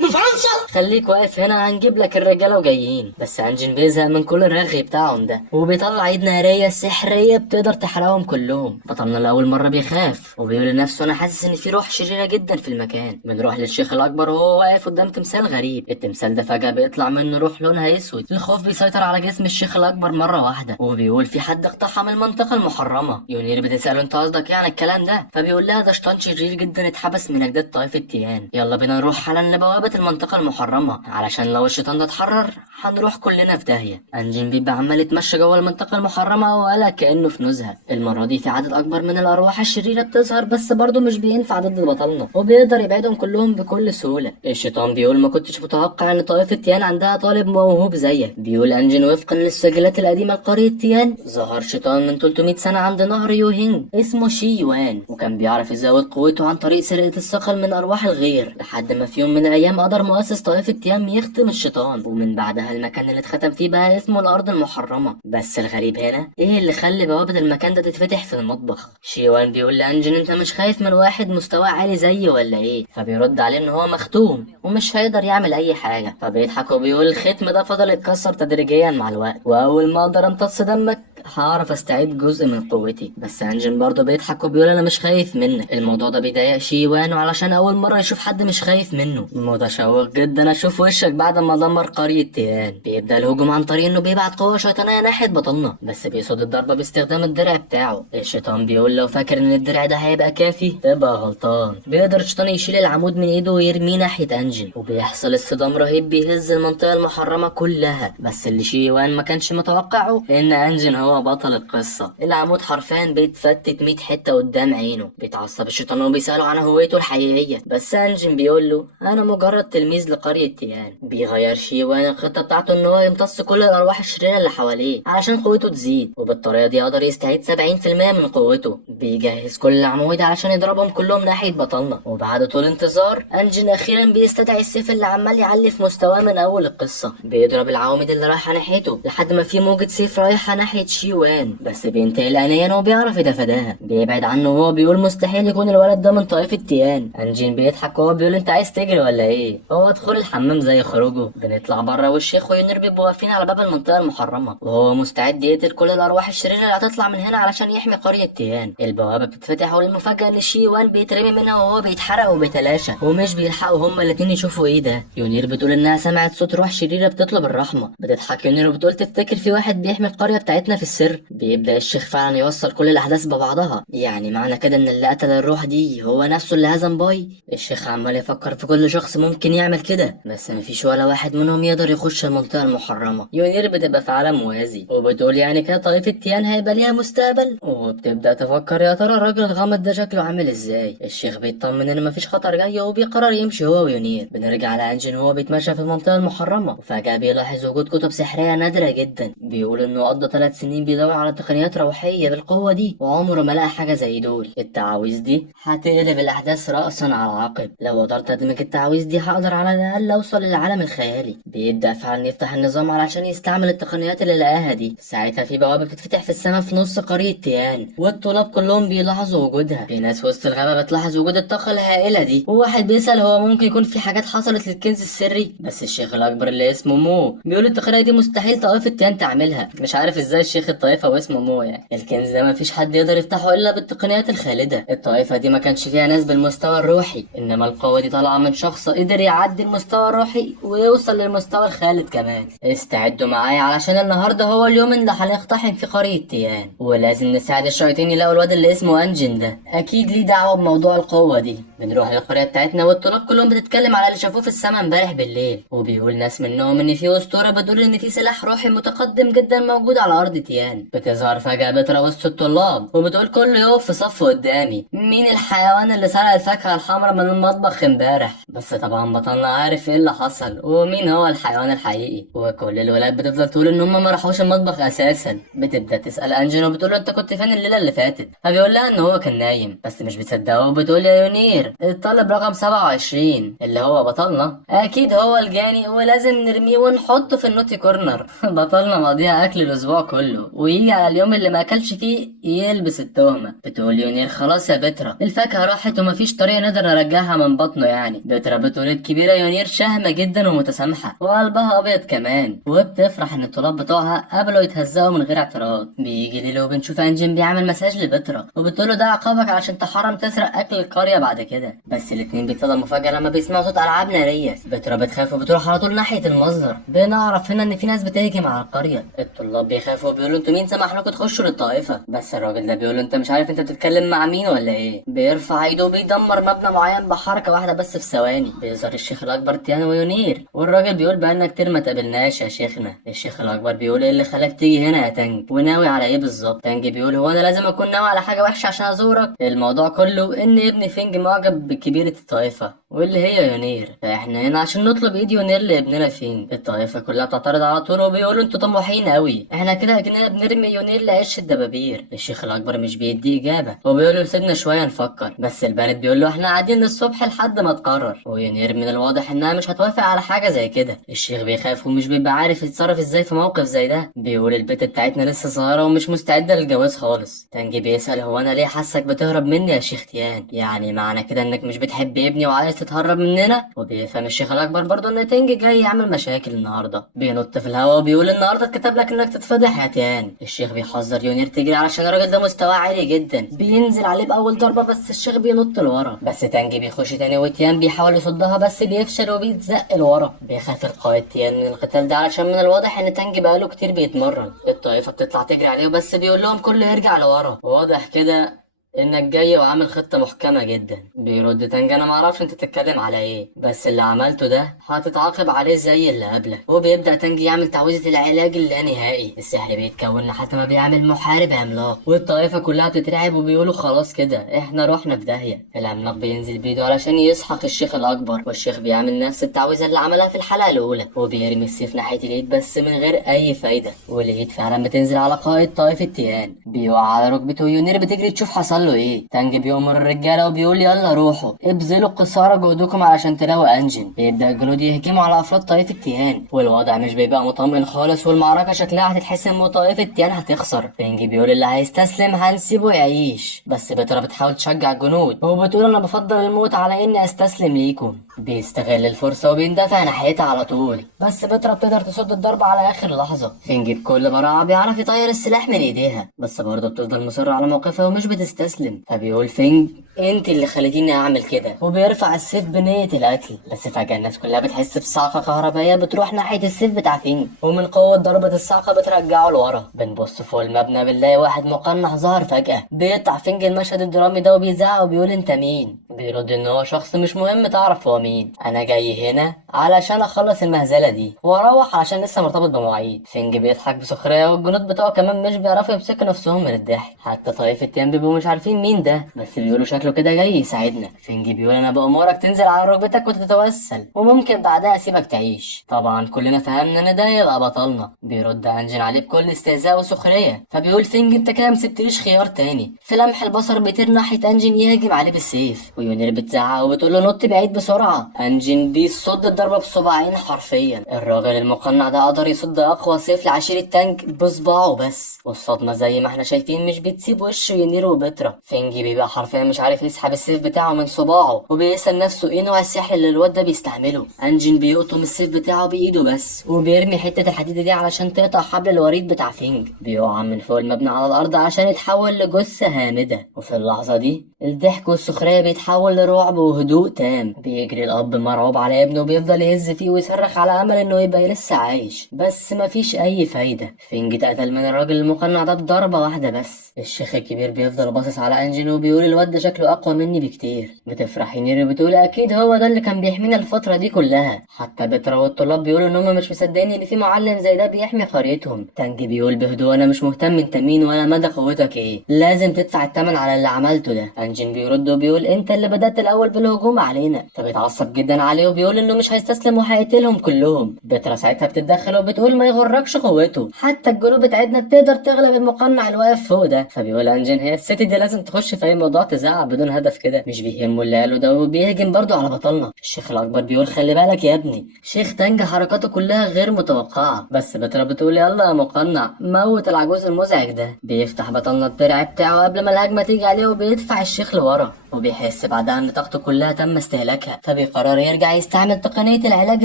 من فرنسا؟ خليك واقف هنا هنجيب لك الرجاله وجايين. بس انجن بيزهق من كل الرغي بتاعهم ده وبيطلع ايد ناريه سحريه بتقدر تحرقهم كلهم. بطلنا لاول مره بيخاف وبيقول لنفسه انا حاسس ان في روح شريره جدا في المكان. بنروح للشيخ الاكبر وهو واقف قدام تمثال غريب، التمثال ده فجاه بيطلع منه روح لونها اسود. الخوف بيسيطر على جسم الشيخ الاكبر مره واحده وبيقول في حد اقتحم المنطقه المحرمه. يونير بتساله انت قصدك يعني الكلام ده؟ فبيقول لها ده شيطان شرير جدا اتحبس من اجداد طائفه تيان، يلا بينا نروح حالا لبوابه المنطقه المحرمه علشان لو الشيطان ده اتحرر هنروح كلنا في داهيه. انجن بيبقى عمال يتمشى جوه المنطقه المحرمه وقالها كانه في نزهه. المره دي في عدد اكبر من الارواح الشريره بتظهر بس برضه مش بينفع ضد بطلنا وبيقدر يبعدهم كلهم بكل سهوله. الشيطان بيقول ما كنتش متوقع ان طائفه تيان عندها طالب موهوب زيك. بيقول انجن وفقا للسجلات القديمه لقريه تيان ظهر شيطان من 300 سنه عند نهر يوهينج اسمه شي يوان وكان بيعرف يزود قوته عن طريق سرقه الثقل من ارواح الغير، لحد ما في يوم من الايام قدر مؤسس طائفه تيان يختم الشيطان ومن بعدها المكان اللي اتختم فيه بقى اسمه الارض المحرمه. بس الغريب هنا ايه اللي خلى بوابه المكان ده تتفتح في المطبخ؟ شيوان بيقول لانجن انت مش خايف من واحد مستواه عالي زيي ولا ايه؟ فبيرد عليه ان هو مختوم ومش هيقدر يعمل اي حاجه. فبيضحك وبيقول الختم ده فضل يتكسر تدريجيا مع الوقت واول ما اقدر امتص دمك هعرف استعيد جزء من قوتي. بس انجن برضه بيضحك وبيقول انا مش خايف منك. الموضوع ده بيضايق شيوان علشان اول مره يشوف حد مش خايف منه. متشوق جدا اشوف وشك بعد ما دمر قريه تيان. بيبدا الهجوم عن طريق انه بيبعت قوه شيطانيه ناحيه بطلنا، بس بيصد الضربه باستخدام الدرع بتاعه. الشيطان بيقول لو فاكر ان الدرع ده هيبقى كافي تبقى غلطان. بيقدر الشيطان يشيل العمود من ايده ويرميه ناحيه انجن، وبيحصل اصطدام رهيب بيهز المنطقه المحرمه كلها. بس اللي شيوان ما كانش متوقعه ان انجن هو بطل القصه. العمود حرفيا بيتفتت 100 حته قدام عينه. بيتعصب الشيطان وبيساله عن هويته الحقيقيه، بس انجن بيقول له انا مجرد تلميذ لقريه تيان. بيغير شيوان الخطه بتاعته ان هو يمتص كل الارواح الشريره اللي حواليه علشان قوته تزيد، وبالطريقه دي يقدر يستعيد 70% من قوته. بيجهز كل العمود علشان يضربهم كلهم ناحيه بطلنا. وبعد طول انتظار انجن اخيرا بيستدعي السيف اللي عمال يعلي في مستواه من اول القصه. بيضرب العواميد اللي رايحه ناحيته لحد ما في موجه سيف رايحه ناحيه شيوان، بس بينتقل انيا وبيعرف يتفاداها. بيبعد عنه وهو بيقول مستحيل يكون الولد ده من طائفه تيان. انجن بيضحك وهو بيقول انت عايز تجري ولا ايه؟ هو دخول الحمام زي خروجه. بنطلع بره والشيخ ويونير بيبقوا واقفين على باب المنطقه المحرمه، وهو مستعد يقتل كل الارواح الشريره اللي هتطلع من هنا علشان يحمي قريه تيان. البوابه بتتفتح والمفاجاه ان شيوان بيترمي منها وهو بيتحرق وبيتلاشى، ومش بيلحقوا هما الاتنين يشوفوا ايه ده. يونير بتقول انها سمعت صوت روح شريره بتطلب الرحمه. بتضحك يونير وبتقول تفتكر في واحد بيحمي القريه بتاعتنا في السر. بيبدا الشيخ فعلا يوصل كل الاحداث ببعضها. يعني معنى كده ان اللي قتل الروح دي هو نفسه اللي هزم باي. الشيخ عمال يفكر في كل شخص ممكن يعمل كده، بس مفيش ولا واحد منهم يقدر يخش المنطقه المحرمه. يونير بتبقى في عالم موازي وبتقول يعني كده طائفه تيان هيبقى ليها مستقبل، وبتبدا تفكر يا ترى الراجل الغامض ده شكله عامل ازاي. الشيخ بيطمن ان مفيش خطر جاي وبيقرر يمشي هو ويونير. بنرجع على انجن وهو بيتمشى في المنطقه المحرمه، وفجاه بيلاحظ وجود كتب سحريه نادره جدا. بيقول انه قضى 3 سنين بيدور على تقنيات روحيه بالقوه دي وعمره ما لقى حاجه زي دول. التعاويذ دي هتقلب الاحداث راسا على عقب. لو قدرت ادمج التعاويذ دي هقدر على الاقل اوصل للعالم الخيالي. بيبدا فعلا يفتح النظام علشان يستعمل التقنيات اللي لقاها دي. ساعتها في بوابه بتتفتح في السماء في نص قريه تيان، والطلاب كلهم بيلاحظوا وجودها. في ناس وسط الغابه بتلاحظ وجود الطاقه الهائله دي، وواحد بيسال هو ممكن يكون في حاجات حصلت للكنز السري. بس الشيخ الاكبر اللي اسمه مو بيقول التقنيه دي مستحيل طائفه تيان تعملها. مش عارف ازاي الشيخ الطائفه واسمه مو يعني. الكنز ده مفيش حد يقدر يفتحه الا بالتقنيات الخالده. الطائفه دي ما كانش فيها ناس بالمستوى الروحي، انما القوه دي طالعه من شخص قدر يعدي المستوى الروحي ويوصل للمستوى الخالد كمان. استعدوا معايا علشان النهارده هو اليوم اللي هنقتحم في قريه تيان، ولازم نساعد الشياطين يلاقوا الواد اللي اسمه انجن ده. اكيد ليه دعوه بموضوع القوه دي. بنروح للقريه بتاعتنا والطلاب كلهم بتتكلم على اللي شافوه في السماء امبارح بالليل، وبيقول ناس منهم ان في اسطوره بتقول ان في سلاح روحي متقدم جدا موجود على ارض تيان. بتظهر فجاه بترا وسط الطلاب وبتقول كله يقف في صف قدامي، مين الحيوان اللي سرق الفاكهه الحمراء من المطبخ امبارح؟ بس طبعا بطلنا عارف ايه اللي حصل ومين هو الحيوان الحقيقي، وكل الولاد بتفضل تقول ان هم ما راحوش المطبخ اساسا. بتبدا تسال انجن وبتقول له انت كنت فين الليله اللي فاتت؟ فبيقول لها ان هو كان نايم، بس مش بتصدقه وبتقول يا يونير الطالب رقم 27 اللي هو بطلنا اكيد هو الجاني ولازم نرميه ونحطه في النوتي كورنر. بطلنا ماضيها اكل الاسبوع كله، ويجي على اليوم اللي ما اكلش فيه يلبس التهمه. بتقول يونير خلاص يا بترا الفاكهه راحت ومفيش طريقه نقدر نرجعها من بطنه يعني. بترا بتقول الكبيره يونير شهمه جدا ومتسامحه وقلبها ابيض كمان، وبتفرح ان الطلاب بتوعها قبلوا يتهزقوا من غير اعتراض. بيجي ليلو وبنشوف انجن بيعمل مساج لبترا وبتقوله ده عقابك عشان تحرم تسرق اكل القريه بعد كده. بس الاتنين بيتصدموا فجاه لما بيسمعوا صوت العاب ناريه. بترا بتخاف وبتروح على طول ناحيه المصدر. بنعرف هنا ان في ناس بتهجم على القريه. الطلاب بيخافوا وبيقولوا انتوا مين سمح لكم تخشوا للطائفه؟ بس الراجل ده بيقول انت مش عارف انت بتتكلم مع مين ولا ايه؟ بيرفع ايده وبيدمر مبنى معين بحركه واحده بس في ثواني. بيظهر الشيخ الاكبر تيان ويونير، والراجل بيقول بقالنا كتير ما تقابلناش يا شيخنا. الشيخ الاكبر بيقول ايه اللي خلاك تيجي هنا يا تانج وناوي على ايه بالظبط؟ تانج بيقول هو انا لازم اكون ناوي على حاجه وحشه عشان ازورك؟ الموضوع كله ان ابن فينج معجب بكبيره الطائفه واللي هي يونير، فاحنا هنا عشان نطلب ايد يونير لابننا فينج. الطائفه كلها بتعترض على طول وبيقولوا انتوا طموحين قوي، احنا كده اكننا بنرمي يونير لعش الدبابير. الشيخ الاكبر مش بيدي اجابه وبيقول له سيبنا شويه نفكر. بس البارد بيقول له احنا قاعدين للصبح لحد ما تقرر، ويونير من الواضح انها مش هتوافق على حاجه زي كده. الشيخ بيخاف ومش بيبقى عارف يتصرف ازاي في موقف زي ده. بيقول البت بتاعتنا لسه صغيره ومش مستعده للجواز خالص. تانجي بيسال هو انا ليه حاسك بتهرب مني يا شيخ تيان؟ يعني معنى كده انك مش بتحب ابني وعايز تتهرب مننا. وبيفهم الشيخ الاكبر برضه ان تنج جاي يعمل مشاكل النهارده. بينط في الهواء وبيقول النهارده اتكتب لك انك تتفضح يا تيان. الشيخ بيحذر يونير تجري علشان الراجل ده مستواه عالي جدا. بينزل عليه باول ضربه بس الشيخ بينط لورا، بس تانج بيخش تاني وتيان بيحاول يصدها بس بيفشل وبيتزق لورا. بيخاف القائد تيان من القتال ده علشان من الواضح ان تانج بقاله كتير بيتمرن. الطائفه بتطلع تجري عليه بس بيقول لهم كله يرجع لورا، واضح كده انك جاي وعامل خطة محكمة جدا. بيرد تانج انا معرفش انت تتكلم على ايه، بس اللي عملته ده هتتعاقب عليه زي اللي قبلك. وبيبدأ تانج يعمل تعويذة العلاج اللانهائي. السحر بيتكون لحد ما بيعمل محارب عملاق، والطائفة كلها بتترعب وبيقولوا خلاص كده احنا رحنا في داهية. العملاق بينزل بيده علشان يسحق الشيخ الاكبر، والشيخ بيعمل نفس التعويذة اللي عملها في الحلقة الاولى، وبيرمي السيف ناحية اليد بس من غير اي فايدة، واليد فعلا بتنزل على قائد طائفة تيان. بيقع على ركبته ويونير بتجري تشوف حصل له ايه. تانج بيأمر الرجاله وبيقول يلا روحوا ابذلوا قصارى جهدكم علشان تلاقوا انجن. بيبدأ الجنود يهجموا على افراد طائفة تيان، والوضع مش بيبقى مطمئن خالص، والمعركة شكلها هتتحسم وطائفة تيان هتخسر. تانج بيقول اللي هيستسلم هنسيبه يعيش، بس بترا بتحاول تشجع الجنود وبتقول انا بفضل الموت على اني استسلم ليكم. بيستغل الفرصة وبيندفع ناحيتها على طول، بس بترا بتقدر تصد الضربة على اخر لحظة. فينج بكل براعة بيعرف يطير السلاح من ايديها، بس برضه بتفضل مصرة على موقفها ومش بتستسلم. فبيقول فينج انت اللي خليتيني اعمل كده، وبيرفع السيف بنية القتل. بس فجأة الناس كلها بتحس بصعقة كهربائية بتروح ناحية السيف بتاع فينج، ومن قوة ضربة الصعقة بترجعه لورا. بنبص فوق المبنى بنلاقي واحد مقنع ظهر فجأة. بيقطع فينج المشهد الدرامي ده وبيزعق وبيقول انت مين؟ بيرد ان هو شخص مش مهم تعرف هو مين، انا جاي هنا علشان اخلص المهزلة دي واروح علشان لسه مرتبط بمواعيد. فينج بيضحك بسخرية والجنود بتوعه كمان مش بيعرفوا يمسكوا نفسهم من الضحك، حتى طائفة تيان بيبقوا مش عارفين مين ده، بس بيقولوا شكله كده جاي يساعدنا. فينج بيقول انا بأمرك تنزل على ركبتك وتتوسل وممكن بعدها اسيبك تعيش. طبعا كلنا فهمنا ان ده يبقى بطلنا. بيرد انجن عليه بكل استهزاء وسخرية، فبيقول فينج انت كده مسبتليش خيار تاني. في لمح البصر بيطير ناحية انجن يهجم عليه بالسيف، ويونير بتزعق وبتقول له نط بعيد بسرعة. انجن بيصد الضربة بصباعين حرفيا. الراجل المقنع ده قدر يصد اقوى سيف لعشيرة تانك بصباعه بس، والصدمة زي ما احنا شايفين مش بتسيب وش يونير وبترا. فينج بيبقى حرفيا مش عارف يسحب السيف بتاعه من صباعه، وبيسأل نفسه ايه نوع السحر اللي الواد ده بيستعمله. انجن بيقطم السيف بتاعه بايده بس، وبيرمي حتة الحديدة دي علشان تقطع حبل الوريد بتاع فينج. بيقع من فوق المبنى على الارض عشان يتحول لجثة هامدة، وفي اللحظة دي الضحك والسخرية بيتحول لرعب وهدوء تام. بيجري الاب مرعوب على ابنه وبيفضل يهز فيه ويصرخ على امل انه يبقى لسه عايش، بس مفيش اي فايدة. فينج اتقتل من الراجل المقنع ده بضربة واحدة بس. الشيخ الكبير بيفضل باصص على انجن وبيقول الواد ده شكله اقوى مني بكتير. بتفرح ينير وبتقول اكيد هو ده اللي كان بيحمينا الفترة دي كلها. حتى بترا والطلاب بيقولوا ان هم مش مصدقين ان في معلم زي ده بيحمي قريتهم. تانج بيقول بهدوء انا مش مهتم انت مين ولا مدى قوتك ايه، لازم تدفع الثمن على اللي عملته ده. انجن بيرد وبيقول انت اللي بدأت الاول بالهجوم علينا. فبيتعصب جدا عليه وبيقول انه مش هيستسلم وهيقتلهم كلهم. بترا ساعتها بتتدخل وبتقول ما يغركش قوته، حتى الجنود بتاعتنا بتقدر تغلب المقنع اللي واقف فوق ده. فبيقول انجن هي الست دي لازم تخش في اي موضوع تزعق بدون هدف كده، مش بيهمه اللي قاله ده، وبيهجم برضه على بطلنا. الشيخ الاكبر بيقول خلي بالك يا ابني، شيخ تانج حركاته كلها غير متوقعه. بس بترا بتقول يلا يا مقنع موت العجوز المزعج ده. بيفتح بطلنا الدرع بتاعه قبل ما الهجمه تيجي عليه وبيدفع الشيخ لورا، وبيحس بعدها ان طاقته كلها تم استهلاكها. فبيقرر يرجع يستعمل تقنيه العلاج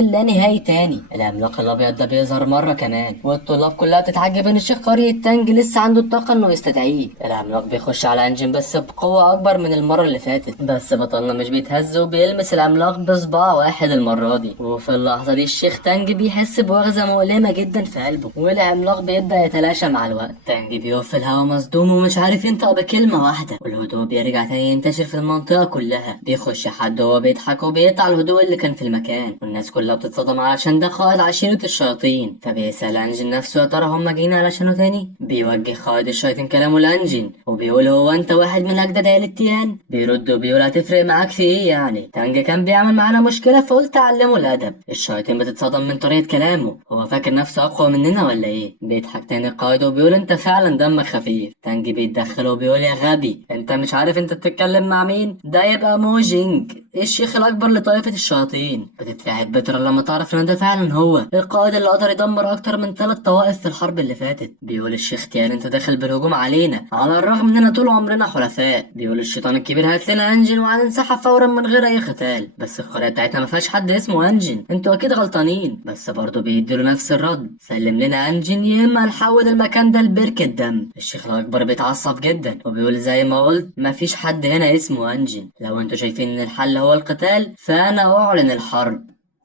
اللانهائي تاني. العملاق الابيض ده بيظهر مره كمان، والطلاب كلها بتتعجب ان الشيخ قرية تانج لسه عنده الطاقه انه يستدعيه. العملاق بيخش على انجن بس بقوه اكبر من المره اللي فاتت، بس بطلنا مش بيتهز وبيلمس العملاق بصباع واحد المره دي. وفي اللحظه دي الشيخ تانج بيحس بوغزه مؤلمه جدا في قلبه، والعملاق بيبدا يتلاشى مع الوقت. تانج بيقف في الهوا مصدوم ومش عارف ينطق بكلمه واحده، والهدوء بيرجع تاني ينتشر في المنطقه كلها. بيخش حد وهو بيضحك وبيقطع الهدوء اللي كان في المكان، والناس كلها بتتصدم علشان ده قائد عشيره الشياطين. فبيسال انجن نفسه يا ترى هم جايين علشانه تاني. بيوجه قائد الشياطين كلامه لانجن وبيقول هو انت واحد من اجداد عيله تيان؟ بيرد وبيقول هتفرق معاك في ايه يعني، تانج كان بيعمل معانا مشكله فقلت اعلمه الادب. الشياطين بتتصدم من طريقه كلامه، هو فاكر نفسه اقوى مننا ولا ايه؟ بيضحك تاني القائد وبيقول انت فعلا دمك خفيف. تانج بيتدخل وبيقول يا غبي انت مش عارف انت بتتكلم مع مين؟ ده يبقى موجينج الشيخ الاكبر لطائفة الشياطين. بتترعب بترا لما تعرف ان ده فعلا هو القائد اللي قدر يدمر اكتر من 3 طوائف في الحرب اللي فاتت. بيقول الشيخ تيان انت داخل بالهجوم علينا على الرغم اننا طول عمرنا حلفاء. بيقول الشيطان الكبير هات لنا انجن وهننسحب فورا من غير اي قتال، بس القرية بتاعتنا ما فيهاش حد اسمه انجن، انتوا اكيد غلطانين. بس برضه بيديله نفس الرد، سلم لنا انجن يا اما هنحول المكان ده لبركة دم. الشيخ الاكبر بيتعصب جدا وبيقول زي ما قلت مفيش حد هنا اسمه انجن، لو انتوا شايفين ان الحل هو القتال فانا اعلن الحرب.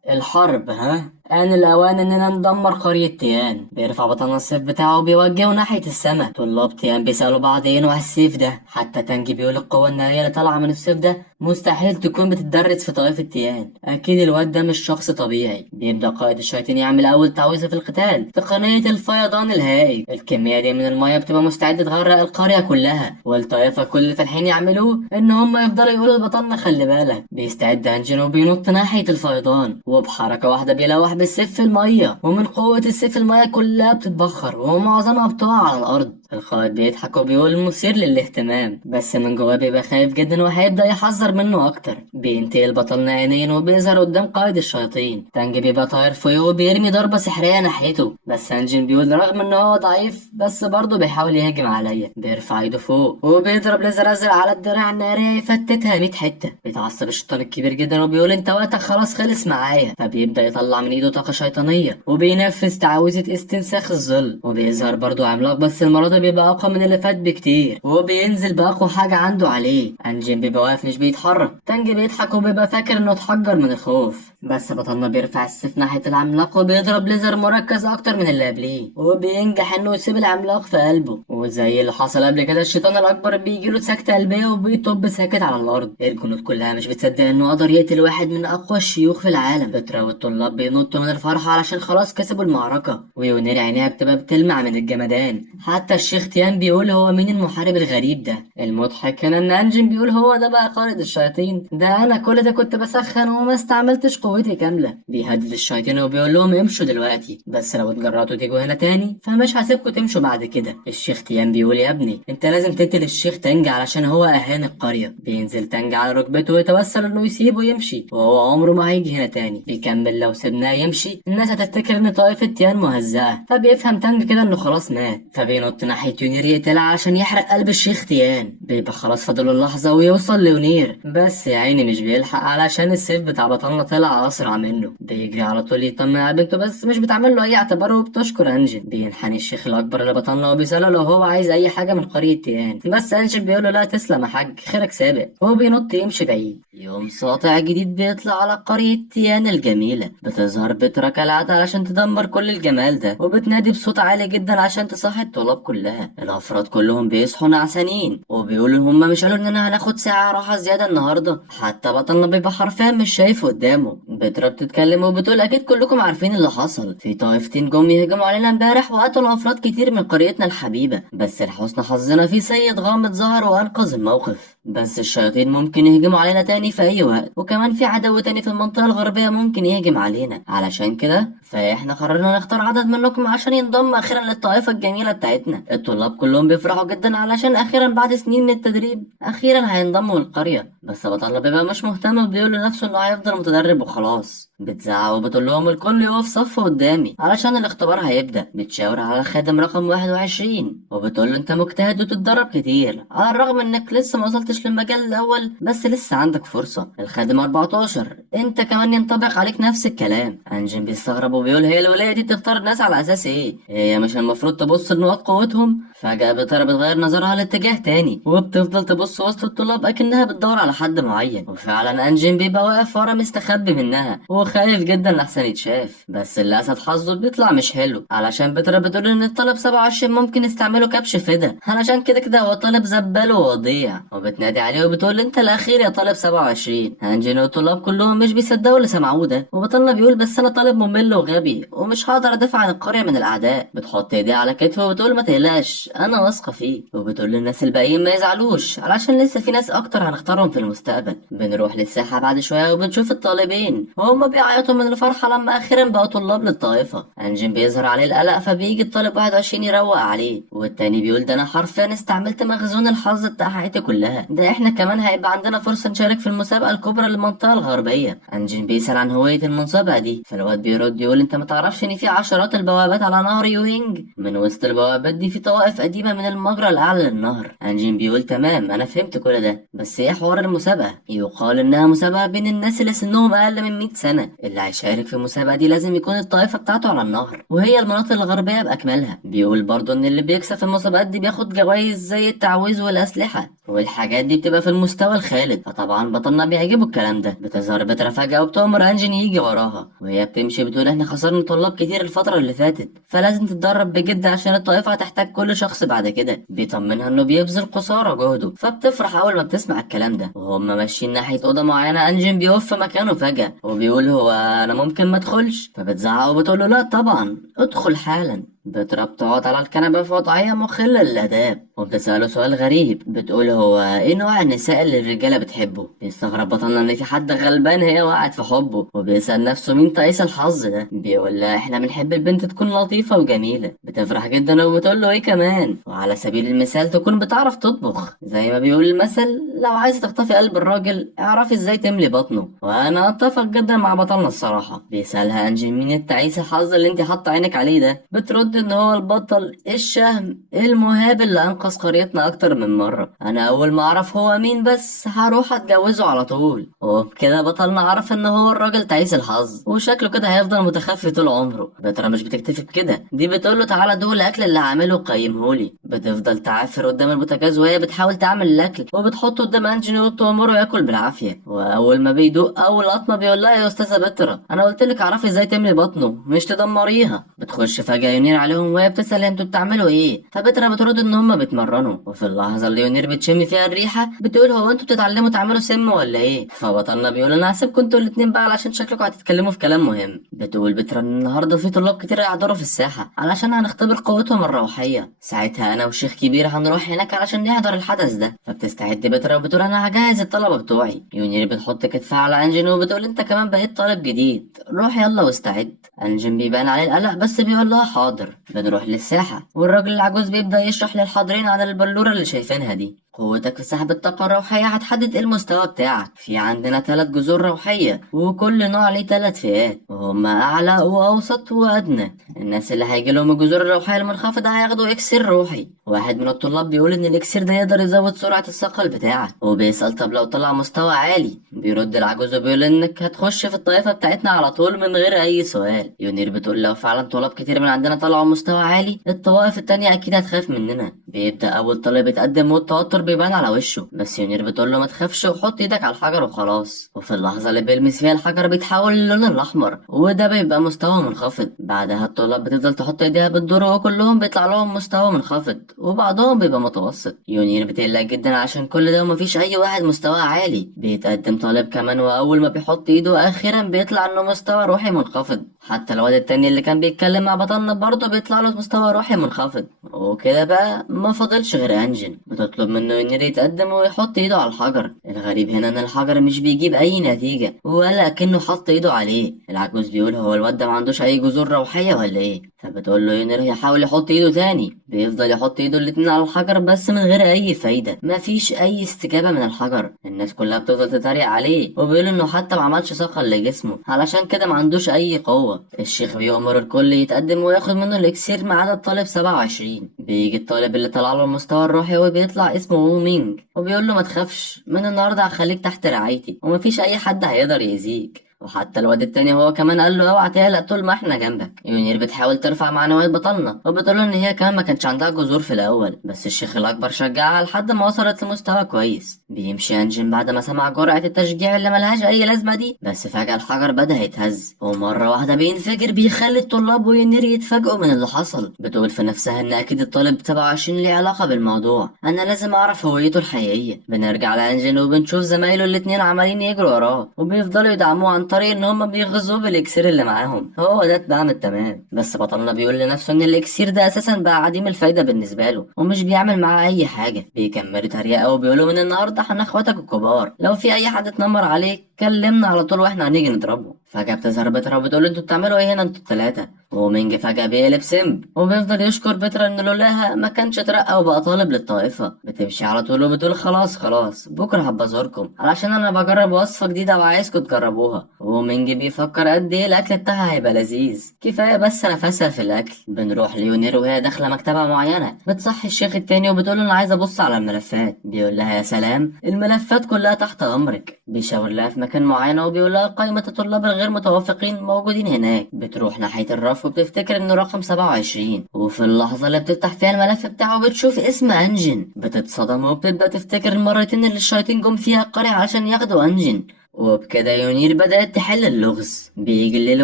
الحرب ها؟ آن الأوان إننا ندمر قرية تيان. بيرفع بطلنا السيف بتاعه وبيوجهه ناحية السماء. طلاب تيان بيسألوا بعض ايه نوع السيف ده، حتى تانجي بيقول القوة النارية اللي طالعة من السيف ده مستحيل تكون بتتدرس في طائفة تيان، أكيد الواد ده مش شخص طبيعي. بيبدأ قائد الشياطين يعمل أول تعويذة في القتال، تقنية الفيضان الهائي. الكمية دي من المية بتبقى مستعدة تغرق القرية كلها، والطائفة كل اللي في الحين يعملوه إن هم يفضلوا يقولوا لبطلنا خلي بالك. بيستعد أنجن وبينط ناحية الفيضان، وبحركة واحدة بيلوح بالسيف في المية، ومن قوة السيف المية كلها بتتبخر ومعظمها بتقع على الأرض. القائد بيضحك وبيقول مثير للاهتمام، بس من جواه بيبقى خايف جدا وهيبدأ يحذر منه أكتر. بينتقل بطلنا عينين وبيظهر قدام قائد الشياطين. تانج بيبقى طاير فوقه وبيرمي ضربة سحرية ناحيته، بس انجن بيقول رغم ان هو ضعيف بس برضه بيحاول يهجم عليا. بيرفع ايده فوق وبيضرب ليزر ازرق على الدراع النارية يفتتها 100 حتة. بيتعصب الشيطان الكبير جدا وبيقول انت وقتك خلاص خلص معايا، فبيبدأ يطلع من ايده طاقة شيطانية وبينفذ تعويذة استنساخ الظل. وبيظهر برضه عملاق بس المرة دي بيبقى اقوى من اللي فات بكتير، وبينزل باقوى حاجة عنده عليه. انجن بيبقى واقف مش بيتحرك. تانج بيضحك وبيبقى فاكر انه اتحجر من الخوف، بس بطلنا بيرفع السيف ناحية العملاق وبيضرب ليزر مركز اكتر من اللي قبليه، وبينجح انه يسيب العملاق في قلبه. وزي اللي حصل قبل كده الشيطان الاكبر بيجيله سكتة قلبية وبيطب ساكت على الارض. الجنود كلها مش بتصدق انه قدر يقتل واحد من اقوى الشيوخ في العالم. بترا والطلاب بينطوا من الفرحة علشان خلاص كسبوا المعركة، ويونير عينيها بتبقى بتلمع من الجمدان. حتى الشيخ تيان بيقول هو مين المحارب الغريب ده. المضحك هنا ان انجن بيقول هو ده بقى قائد الشياطين، ده انا كل ده كنت بسخن وما استعملتش قوتي كاملة. بيهدد الشياطين وبيقول لهم امشوا دلوقتي، بس لو اتجرأتوا تيجوا هنا تاني فمش هسيبكوا تمشوا بعد كده. الشيخ تيان بيقول يا ابني انت لازم تقتل الشيخ تانج علشان هو اهان القرية. بينزل تانج على ركبته ويتوسل انه يسيبه يمشي، وهو عمره ما هيجي هنا تاني. بيكمل لو سيبناه يمشي الناس هتفتكر ان طائفة تيان مهزأة، فبيفهم تانج كده انه خلاص مات. فبينط ناحية يونير يقتلها عشان يحرق قلب الشيخ تيان. بيبقى خلاص فاضل اللحظة ويوصل ليونير، بس يا عيني مش بيلحق علشان السيف بتاع بطلنا طلع اسرع منه. بيجري على طول يطمن على بنته بس مش بتعمل له اي اعتبار وبتشكر انجن. بينحني الشيخ الاكبر لبطلنا وبيسأله لو هو عايز اي حاجة من قرية تيان، بس انجن بيقول له لا تسلم يا حاج خيرك سابق، وهو بينط يمشي بعيد. يوم ساطع جديد بيطلع على قرية تيان الجميلة. بتظهر بترا كالعادة علشان تدمر كل الجمال ده، وبتنادي بصوت عالي جدا عشان تصحي الطلاب كلها. الافراد كلهم بيصحوا نعسانين وبيقولوا ان هما مش قالوا اننا هناخد ساعة راحة زيادة النهاردة. حتى بطلنا بيبقى حرفيا مش شايف قدامه. بترا بتتكلم وبتقول اكيد كلكم عارفين اللي حصل، في طائفتين جم يهجموا علينا امبارح وقتلوا افراد كتير من قريتنا الحبيبة، بس لحسن حظنا في سيد غامض ظهر وانقذ الموقف. بس الشياطين ممكن يهجموا علينا تاني في اي وقت، وكمان في عدو تاني في المنطقة الغربية ممكن يهجم علينا، علشان كده فاحنا قررنا نختار عدد منكم عشان ينضم اخيرا للطائفة الجميلة بتاعتنا. الطلاب كلهم بيفرحوا جدا علشان اخيرا بعد سنين من التدريب اخيرا هينضموا للقرية، بس بطلنا بيبقى مش مهتم وبيقول لنفسه انه هيفضل متدرب وخلاص. بتزعق وبتقول لهم الكل يقف صف قدامي علشان الاختبار هيبدأ. بتشاور على الخادم رقم 21 وبتقول له انت مجتهد وتتدرب كتير على الرغم انك لسه ما وصلتش للمجال الاول، بس لسه عندك فرصة. الخادم 14 انت كمان ينطبق عليك نفس الكلام. انجن بيستغرب وبيقول هي الولاية دي بتختار الناس على اساس ايه؟ هي مش المفروض تبص لنقاط قوتهم؟ فجأة بترا بتغير نظرها لاتجاه تاني وبتفضل تبص وسط الطلاب اكنها بتدور على حد معين، وفعلا انجن بيبقى واقف ورا مستخبي منها وخايف جدا لحسن يتشاف. بس للاسف حظه بيطلع مش حلو علشان بترا بتقول ان الطالب 27 ممكن يستعملوا كبش فدا، علشان كده هو طالب زبال ووضيع. وبتنادي عليه وبتقول انت الاخير يا طالب 27. انجن والطلاب كلهم مش بيصدقوا اللي سمعوه ده، وبطلنا بيقول بس انا طالب ممل وغبي ومش هقدر ادافع عن القرية من الاعداء. بتحط ايديها على كتفه وبتقول ما تقلقش انا واثقة فيه، وبتقول للناس الباقيين ما يزعلوش علشان لسه في ناس اكتر هنختارهم في المستقبل. بنروح للساحة بعد شوية وبنشوف الطالبين وهم وبيعيطوا من الفرحة لما أخيرا بقوا طلاب للطائفة. أنجن بيظهر عليه القلق، فبيجي الطالب 21 يروق عليه، والتاني بيقول ده أنا حرفيا استعملت مخزون الحظ بتاع حياتي كلها، ده إحنا كمان هيبقى عندنا فرصة نشارك في المسابقة الكبرى للمنطقة الغربية. أنجن بيسأل عن هوية المسابقة دي، فالواد بيرد يقول أنت متعرفش إن في عشرات البوابات على نهر يوهينج؟ من وسط البوابات دي في طوائف قديمة من المجرى الأعلى للنهر. أنجن بيقول تمام أنا فهمت كل ده، بس إيه حوار المسابقة؟ يقال إنها مسابقة بين الناس اللي سنهم أقل من 100 سنة، اللي هيشارك في المسابقة دي لازم يكون الطائفة بتاعته على النهر، وهي المناطق الغربية بأكملها. بيقول برضه إن اللي بيكسب في المسابقات دي بياخد جوائز زي التعويذ والأسلحة، والحاجات دي بتبقى في المستوى الخالد. فطبعا بطلنا بيعجبه الكلام ده. بتظهر بترا فجأة وبتأمر أنجن يجي وراها، وهي بتمشي بتقول إحنا خسرنا طلاب كتير الفترة اللي فاتت، فلازم تتدرب بجد عشان الطائفة هتحتاج كل شخص بعد كده. بيطمنها إنه بيبذل قصارى جهده، فبتفرح أول ما بتسمع الكلام ده. وهم ماشيين ناحية أوضة معينة، أنجن بيقف في مكانه فجأة وبيقول هو أنا ممكن ما أدخلش؟ فبتزعق وبتقول له لا طبعا ادخل حالا. بترا بتقعد على الكنبة في وضعية مخلة للآداب، وبتسأله سؤال غريب بتقول هو ايه نوع النساء اللي الرجالة بتحبه؟ بيستغرب بطلنا ان في حد غلبان هي وقعت في حبه، وبيسأل نفسه مين تقيس الحظ ده؟ بيقول لها احنا بنحب البنت تكون لطيفة وجميلة. بتفرح جدا وبتقول له ايه كمان؟ وعلى سبيل المثال تكون بتعرف تطبخ، زي ما بيقول المثل لو عايزة تخطفي قلب الراجل اعرفي ازاي تملي بطنه. وانا اتفق جدا مع بطلنا الصراحة. بيسألها انجي مين التعيس الحظ اللي انت حاطة عينك عليه ده؟ بترد ان هو البطل الشهم المهاب اللي انقذ قريتنا اكتر من مرة. انا اول ما اعرف هو مين بس هروح اتجوزه على طول. وبكده بطلنا عرف ان هو الراجل تعيس الحظ، وشكله كده هيفضل متخفي طول عمره. بترا مش بتكتفي بكده، دي بتقوله تعالى دوق الاكل اللي هعمله قيمهولي. بتفضل تعافر قدام البوتاجاز وهي بتحاول تعمل الاكل، وبتحطه قدام انجني وتأمره ياكل بالعافية. واول ما بيدوق اول قطمة بيقول لها يا استاذة بترا انا قلت لك اعرفي ازاي تملي بطنه مش تدمريها. بتخش فجأة يونير عليهم وهي بتسأل انتوا بتعملوا ايه؟ فبترا بترد ان هم بيتمرنوا. وفي اللحظة اللي يونير بتشم فيها الريحة بتقول هو انتوا بتتعلموا تعملوا سم ولا ايه؟ فبطلنا بيقول انا هسيبكم انتوا الاتنين بقى علشان شكلكم هتتكلموا في كلام مهم. بتقول بترا ان النهارده في طلاب كتير هيحضروا في الساحة علشان هنختبر قوتهم الروحية، ساعتها انا وشيخ كبير هنروح هناك علشان نحضر الحدث ده. فبتستعد بترا وبتقول انا هجهز الطلبة بتوعي. يونير بتحط كتفها على انجن وبتقول انت كمان بقيت طالب جديد، روح يلا واستعد. انجن بيبان عليه القلق بس بيقول لها حاضر. بنروح للساحة والراجل العجوز بيبدأ يشرح للحاضرين عن البلورة اللي شايفينها دي. قوتك في سحب الطاقة الروحية هتحدد ايه المستوى بتاعك. في عندنا 3 جذور روحية، وكل نوع ليه 3 فئات، وهما أعلى وأوسط وأدنى. الناس اللي هيجيلهم الجذور الروحية المنخفضة هياخدوا إكسير روحي. واحد من الطلاب بيقول إن الإكسير ده يقدر يزود سرعة الثقل بتاعك، وبيسأل طب لو طلع مستوى عالي؟ بيرد العجوز وبيقول إنك هتخش في الطائفة بتاعتنا على طول من غير أي سؤال. يونير بتقول لو فعلا طلاب كتير من عندنا طلعوا مستوى عالي الطوائف التانية أكيد هتخاف مننا. بيبدأ أول طالب يتقدم والتوتر بيبان على وشه، بس يونير بتقول له ما تخافش وحط ايدك على الحجر وخلاص. وفي اللحظة اللي بيلمس فيها الحجر بيتحول للون الأحمر، وده بيبقى مستوى منخفض. بعدها الطلاب بتفضل تحط ايديها بالدور وكلهم بيطلع لهم مستوى منخفض، وبعضهم بيبقى متوسط. يونير بتقلق جدا عشان كل ده ومفيش أي واحد مستوى عالي. بيتقدم طالب كمان وأول ما بيحط ايده أخيرا بيطلع إنه مستوى روحي منخفض. حتى الواد التاني اللي كان بيتكلم مع بطلنا برضه بيطلع له مستوى روحي منخفض. وكده بقى ما فاضلش غير انجن. بتطلب منه يونير يتقدم ويحط ايده على الحجر. الغريب هنا ان الحجر مش بيجيب اي نتيجة ولا كأنه حط ايده عليه. العجوز بيقول هو الواد ده ما عندوش اي جذور روحية ولا ايه؟ فبتقول له يونير يحاول يحط ايده تاني. بيفضل يحط ايده الاتنين على الحجر بس من غير اي فايدة، مفيش اي استجابة من الحجر. الناس كلها بتفضل تتريق عليه وبيقول انه حتى ما عملش ثقل لجسمه علشان كده ما عندوش اي قوة. الشيخ بيأمر الكل يتقدم وياخد منه الاكسير ما عدا الطالب 27. بيجي الطالب اللي طلع له المستوى الروحي وبيطلع اسمه وو مينج، وبيقول له ما تخافش من النهارده هخليك تحت رعايتي ومفيش اي حد هيقدر يأذيك. وحتى الواد التاني هو كمان قال له اوعى تقلق طول ما احنا جنبك. يونير بتحاول ترفع معنويات بطلنا وبتقول ان هي كمان ما كانش عندها جذور في الاول، بس الشيخ الاكبر شجعها لحد ما وصلت لمستوى كويس. بيمشي انجن بعد ما سمع جرعة التشجيع اللي ملهاش اي لازمة دي، بس فجأة الحجر بدأ يتهز ومرة واحدة بينفجر بيخلي الطلاب ويونير يتفاجئوا من اللي حصل. بتقول في نفسها ان اكيد الطالب 27 ليه علاقة بالموضوع، انا لازم اعرف هويته الحقيقية. بنرجع لانجن وبنشوف زمايله الاتنين عمالين يجروا وراه وبيفضلوا يدعموه عن طريق ان هما بيغذوه بالاكسير اللي معاهم. هو ده الدعم التمام. بس بطلنا بيقول لنفسه ان الاكسير ده اساسا بقى عديم الفايدة بالنسبة له ومش بيعمل معاه اي حاجة. بيكملوا تريقة وبيقولوا من النهاردة احنا اخواتك الكبار، لو في اي حد اتنمر عليك كلمنا على طول واحنا هنيجي نضربه. فجأة بتظهر بترا وبتقول انتوا بتعملوا ايه هنا انتوا التلاتة. ومينج فجأة بيقلب سمب وبيفضل يشكر بترا ان لولاها ما كانش اترقى وبقى طالب للطائفة. بتمشي على طول وبتقول خلاص خلاص بكرة هبقى ازوركم علشان انا بجرب وصفة جديدة وعايزكم تجربوها. ومينج بيفكر قد ايه الاكل بتاعها هيبقى لذيذ، كفاية بس نفسها في الاكل. بنروح ليونير وهي داخلة مكتبة معينة بتصحي الشيخ التاني وبتقول له انا عايز ابص على الملفات. بيقول لها يا سلام الملفات كلها تحت امرك. بيشاور لها في مكان معين وبيقول لها قائمة الطلاب الغير متوافقين موجودين هناك. بتروح ناحية الرف وبتفتكر انه رقم 27، وفي اللحظة اللي بتفتح فيها الملف بتاعه بتشوف اسم انجن. بتتصدم وبتبدأ تفتكر المرتين اللي الشياطين جم فيها القرية علشان ياخدوا انجن. وبكده يونير بدأت تحل اللغز. بيجي الليل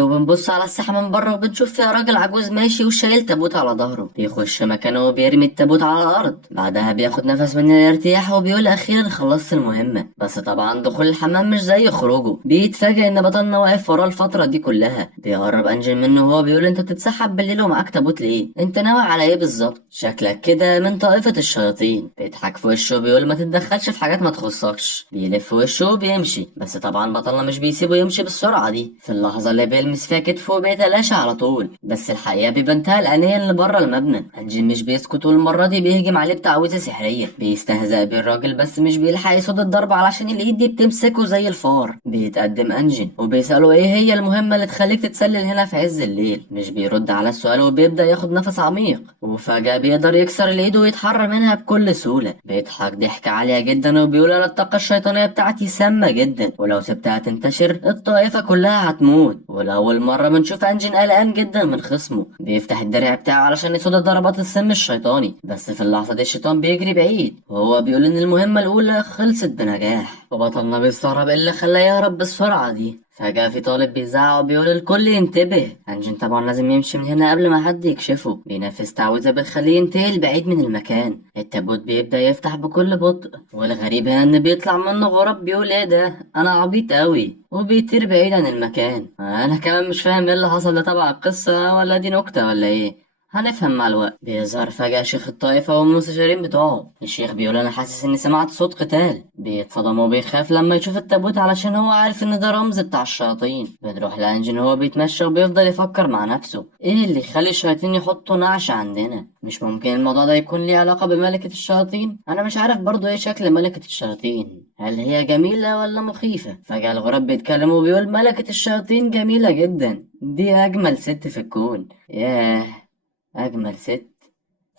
وبنبص على الساحة من بره وبنشوف فيها راجل عجوز ماشي وشايل تابوت على ظهره. بيخش مكانه وبيرمي التابوت على الأرض. بعدها بياخد نفس من الارتياح وبيقول أخيرا خلصت المهمة. بس طبعا دخول الحمام مش زي خروجه. بيتفاجئ إن بطلنا واقف وراه الفترة دي كلها. بيقرب أنجن منه وهو بيقول أنت بتتسحب بالليل ومعاك تابوت ليه؟ أنت ناوي على إيه بالظبط؟ شكلك كده من طائفة الشياطين. بيضحك في وشه وبيقول ما تتدخلش في حاجات ما تخصكش. بيلف وشه وبيمشي. بس طبعا بطلنا مش بيسيبه يمشي بالسرعة دي. في اللحظة اللي بيلمس فيها كتفه بيتلاشى على طول. بس الحقيقة بيبان قلقانيا اللي بره المبنى. انجن مش بيسكت والمرة دي بيهجم عليه بتعويذة سحرية. بيستهزأ بالراجل بس مش بيلحق يصد الضربة علشان الايد دي بتمسكه زي الفار. بيتقدم انجن وبيسأله ايه هي المهمة اللي تخليك تتسلل هنا في عز الليل. مش بيرد على السؤال وبيبدأ ياخد نفس عميق. وفجأة بيقدر يكسر الايد ويتحرر منها بكل سهولة. بيضحك ضحكة عالية جدا وبيقول انا الطاقة الشيطانية بتاعتي سامة جدا ولو سبتها تنتشر الطائفة كلها هتموت. ولأول مرة بنشوف انجن قلقان جدا من خصمه. بيفتح الدرع بتاعه علشان يصد ضربات السم الشيطاني. بس في اللحظة دي الشيطان بيجري بعيد وهو بيقول ان المهمة الاولى خلصت بنجاح. وبطلنا بيستغرب ايه اللي خلاه يهرب بالسرعة دي. فجأة في طالب بيزعق وبيقول الكل ينتبه. أنجن طبعا لازم يمشي من هنا قبل ما حد يكشفه. بينفذ تعويذة بتخليه ينتقل بعيد من المكان. التابوت بيبدأ يفتح بكل بطء والغريب هنا إن بيطلع منه غراب بيقول إيه ده أنا عبيط أوي وبيطير بعيد عن المكان. أنا كمان مش فاهم إيه اللي حصل ده تبع القصة ولا دي نكتة ولا إيه. هنفهم مع الوقت. بيظهر فجأة شيخ الطائفة والمستشارين بتوعه. الشيخ بيقول أنا حاسس إني سمعت صوت قتال. بيتصدم وبيخاف لما يشوف التابوت علشان هو عارف إن ده رمز بتاع الشياطين. بنروح لأنجن وهو بيتمشى وبيفضل يفكر مع نفسه إيه اللي يخلي الشياطين يحطوا نعش عندنا. مش ممكن الموضوع ده يكون ليه علاقة بملكة الشياطين. أنا مش عارف برضو إيه شكل ملكة الشياطين، هل هي جميلة ولا مخيفة. فجأة الغراب بيتكلم وبيقول ملكة الشياطين جميلة جدا، دي أجمل ست في الكون. ياه أجمل ست.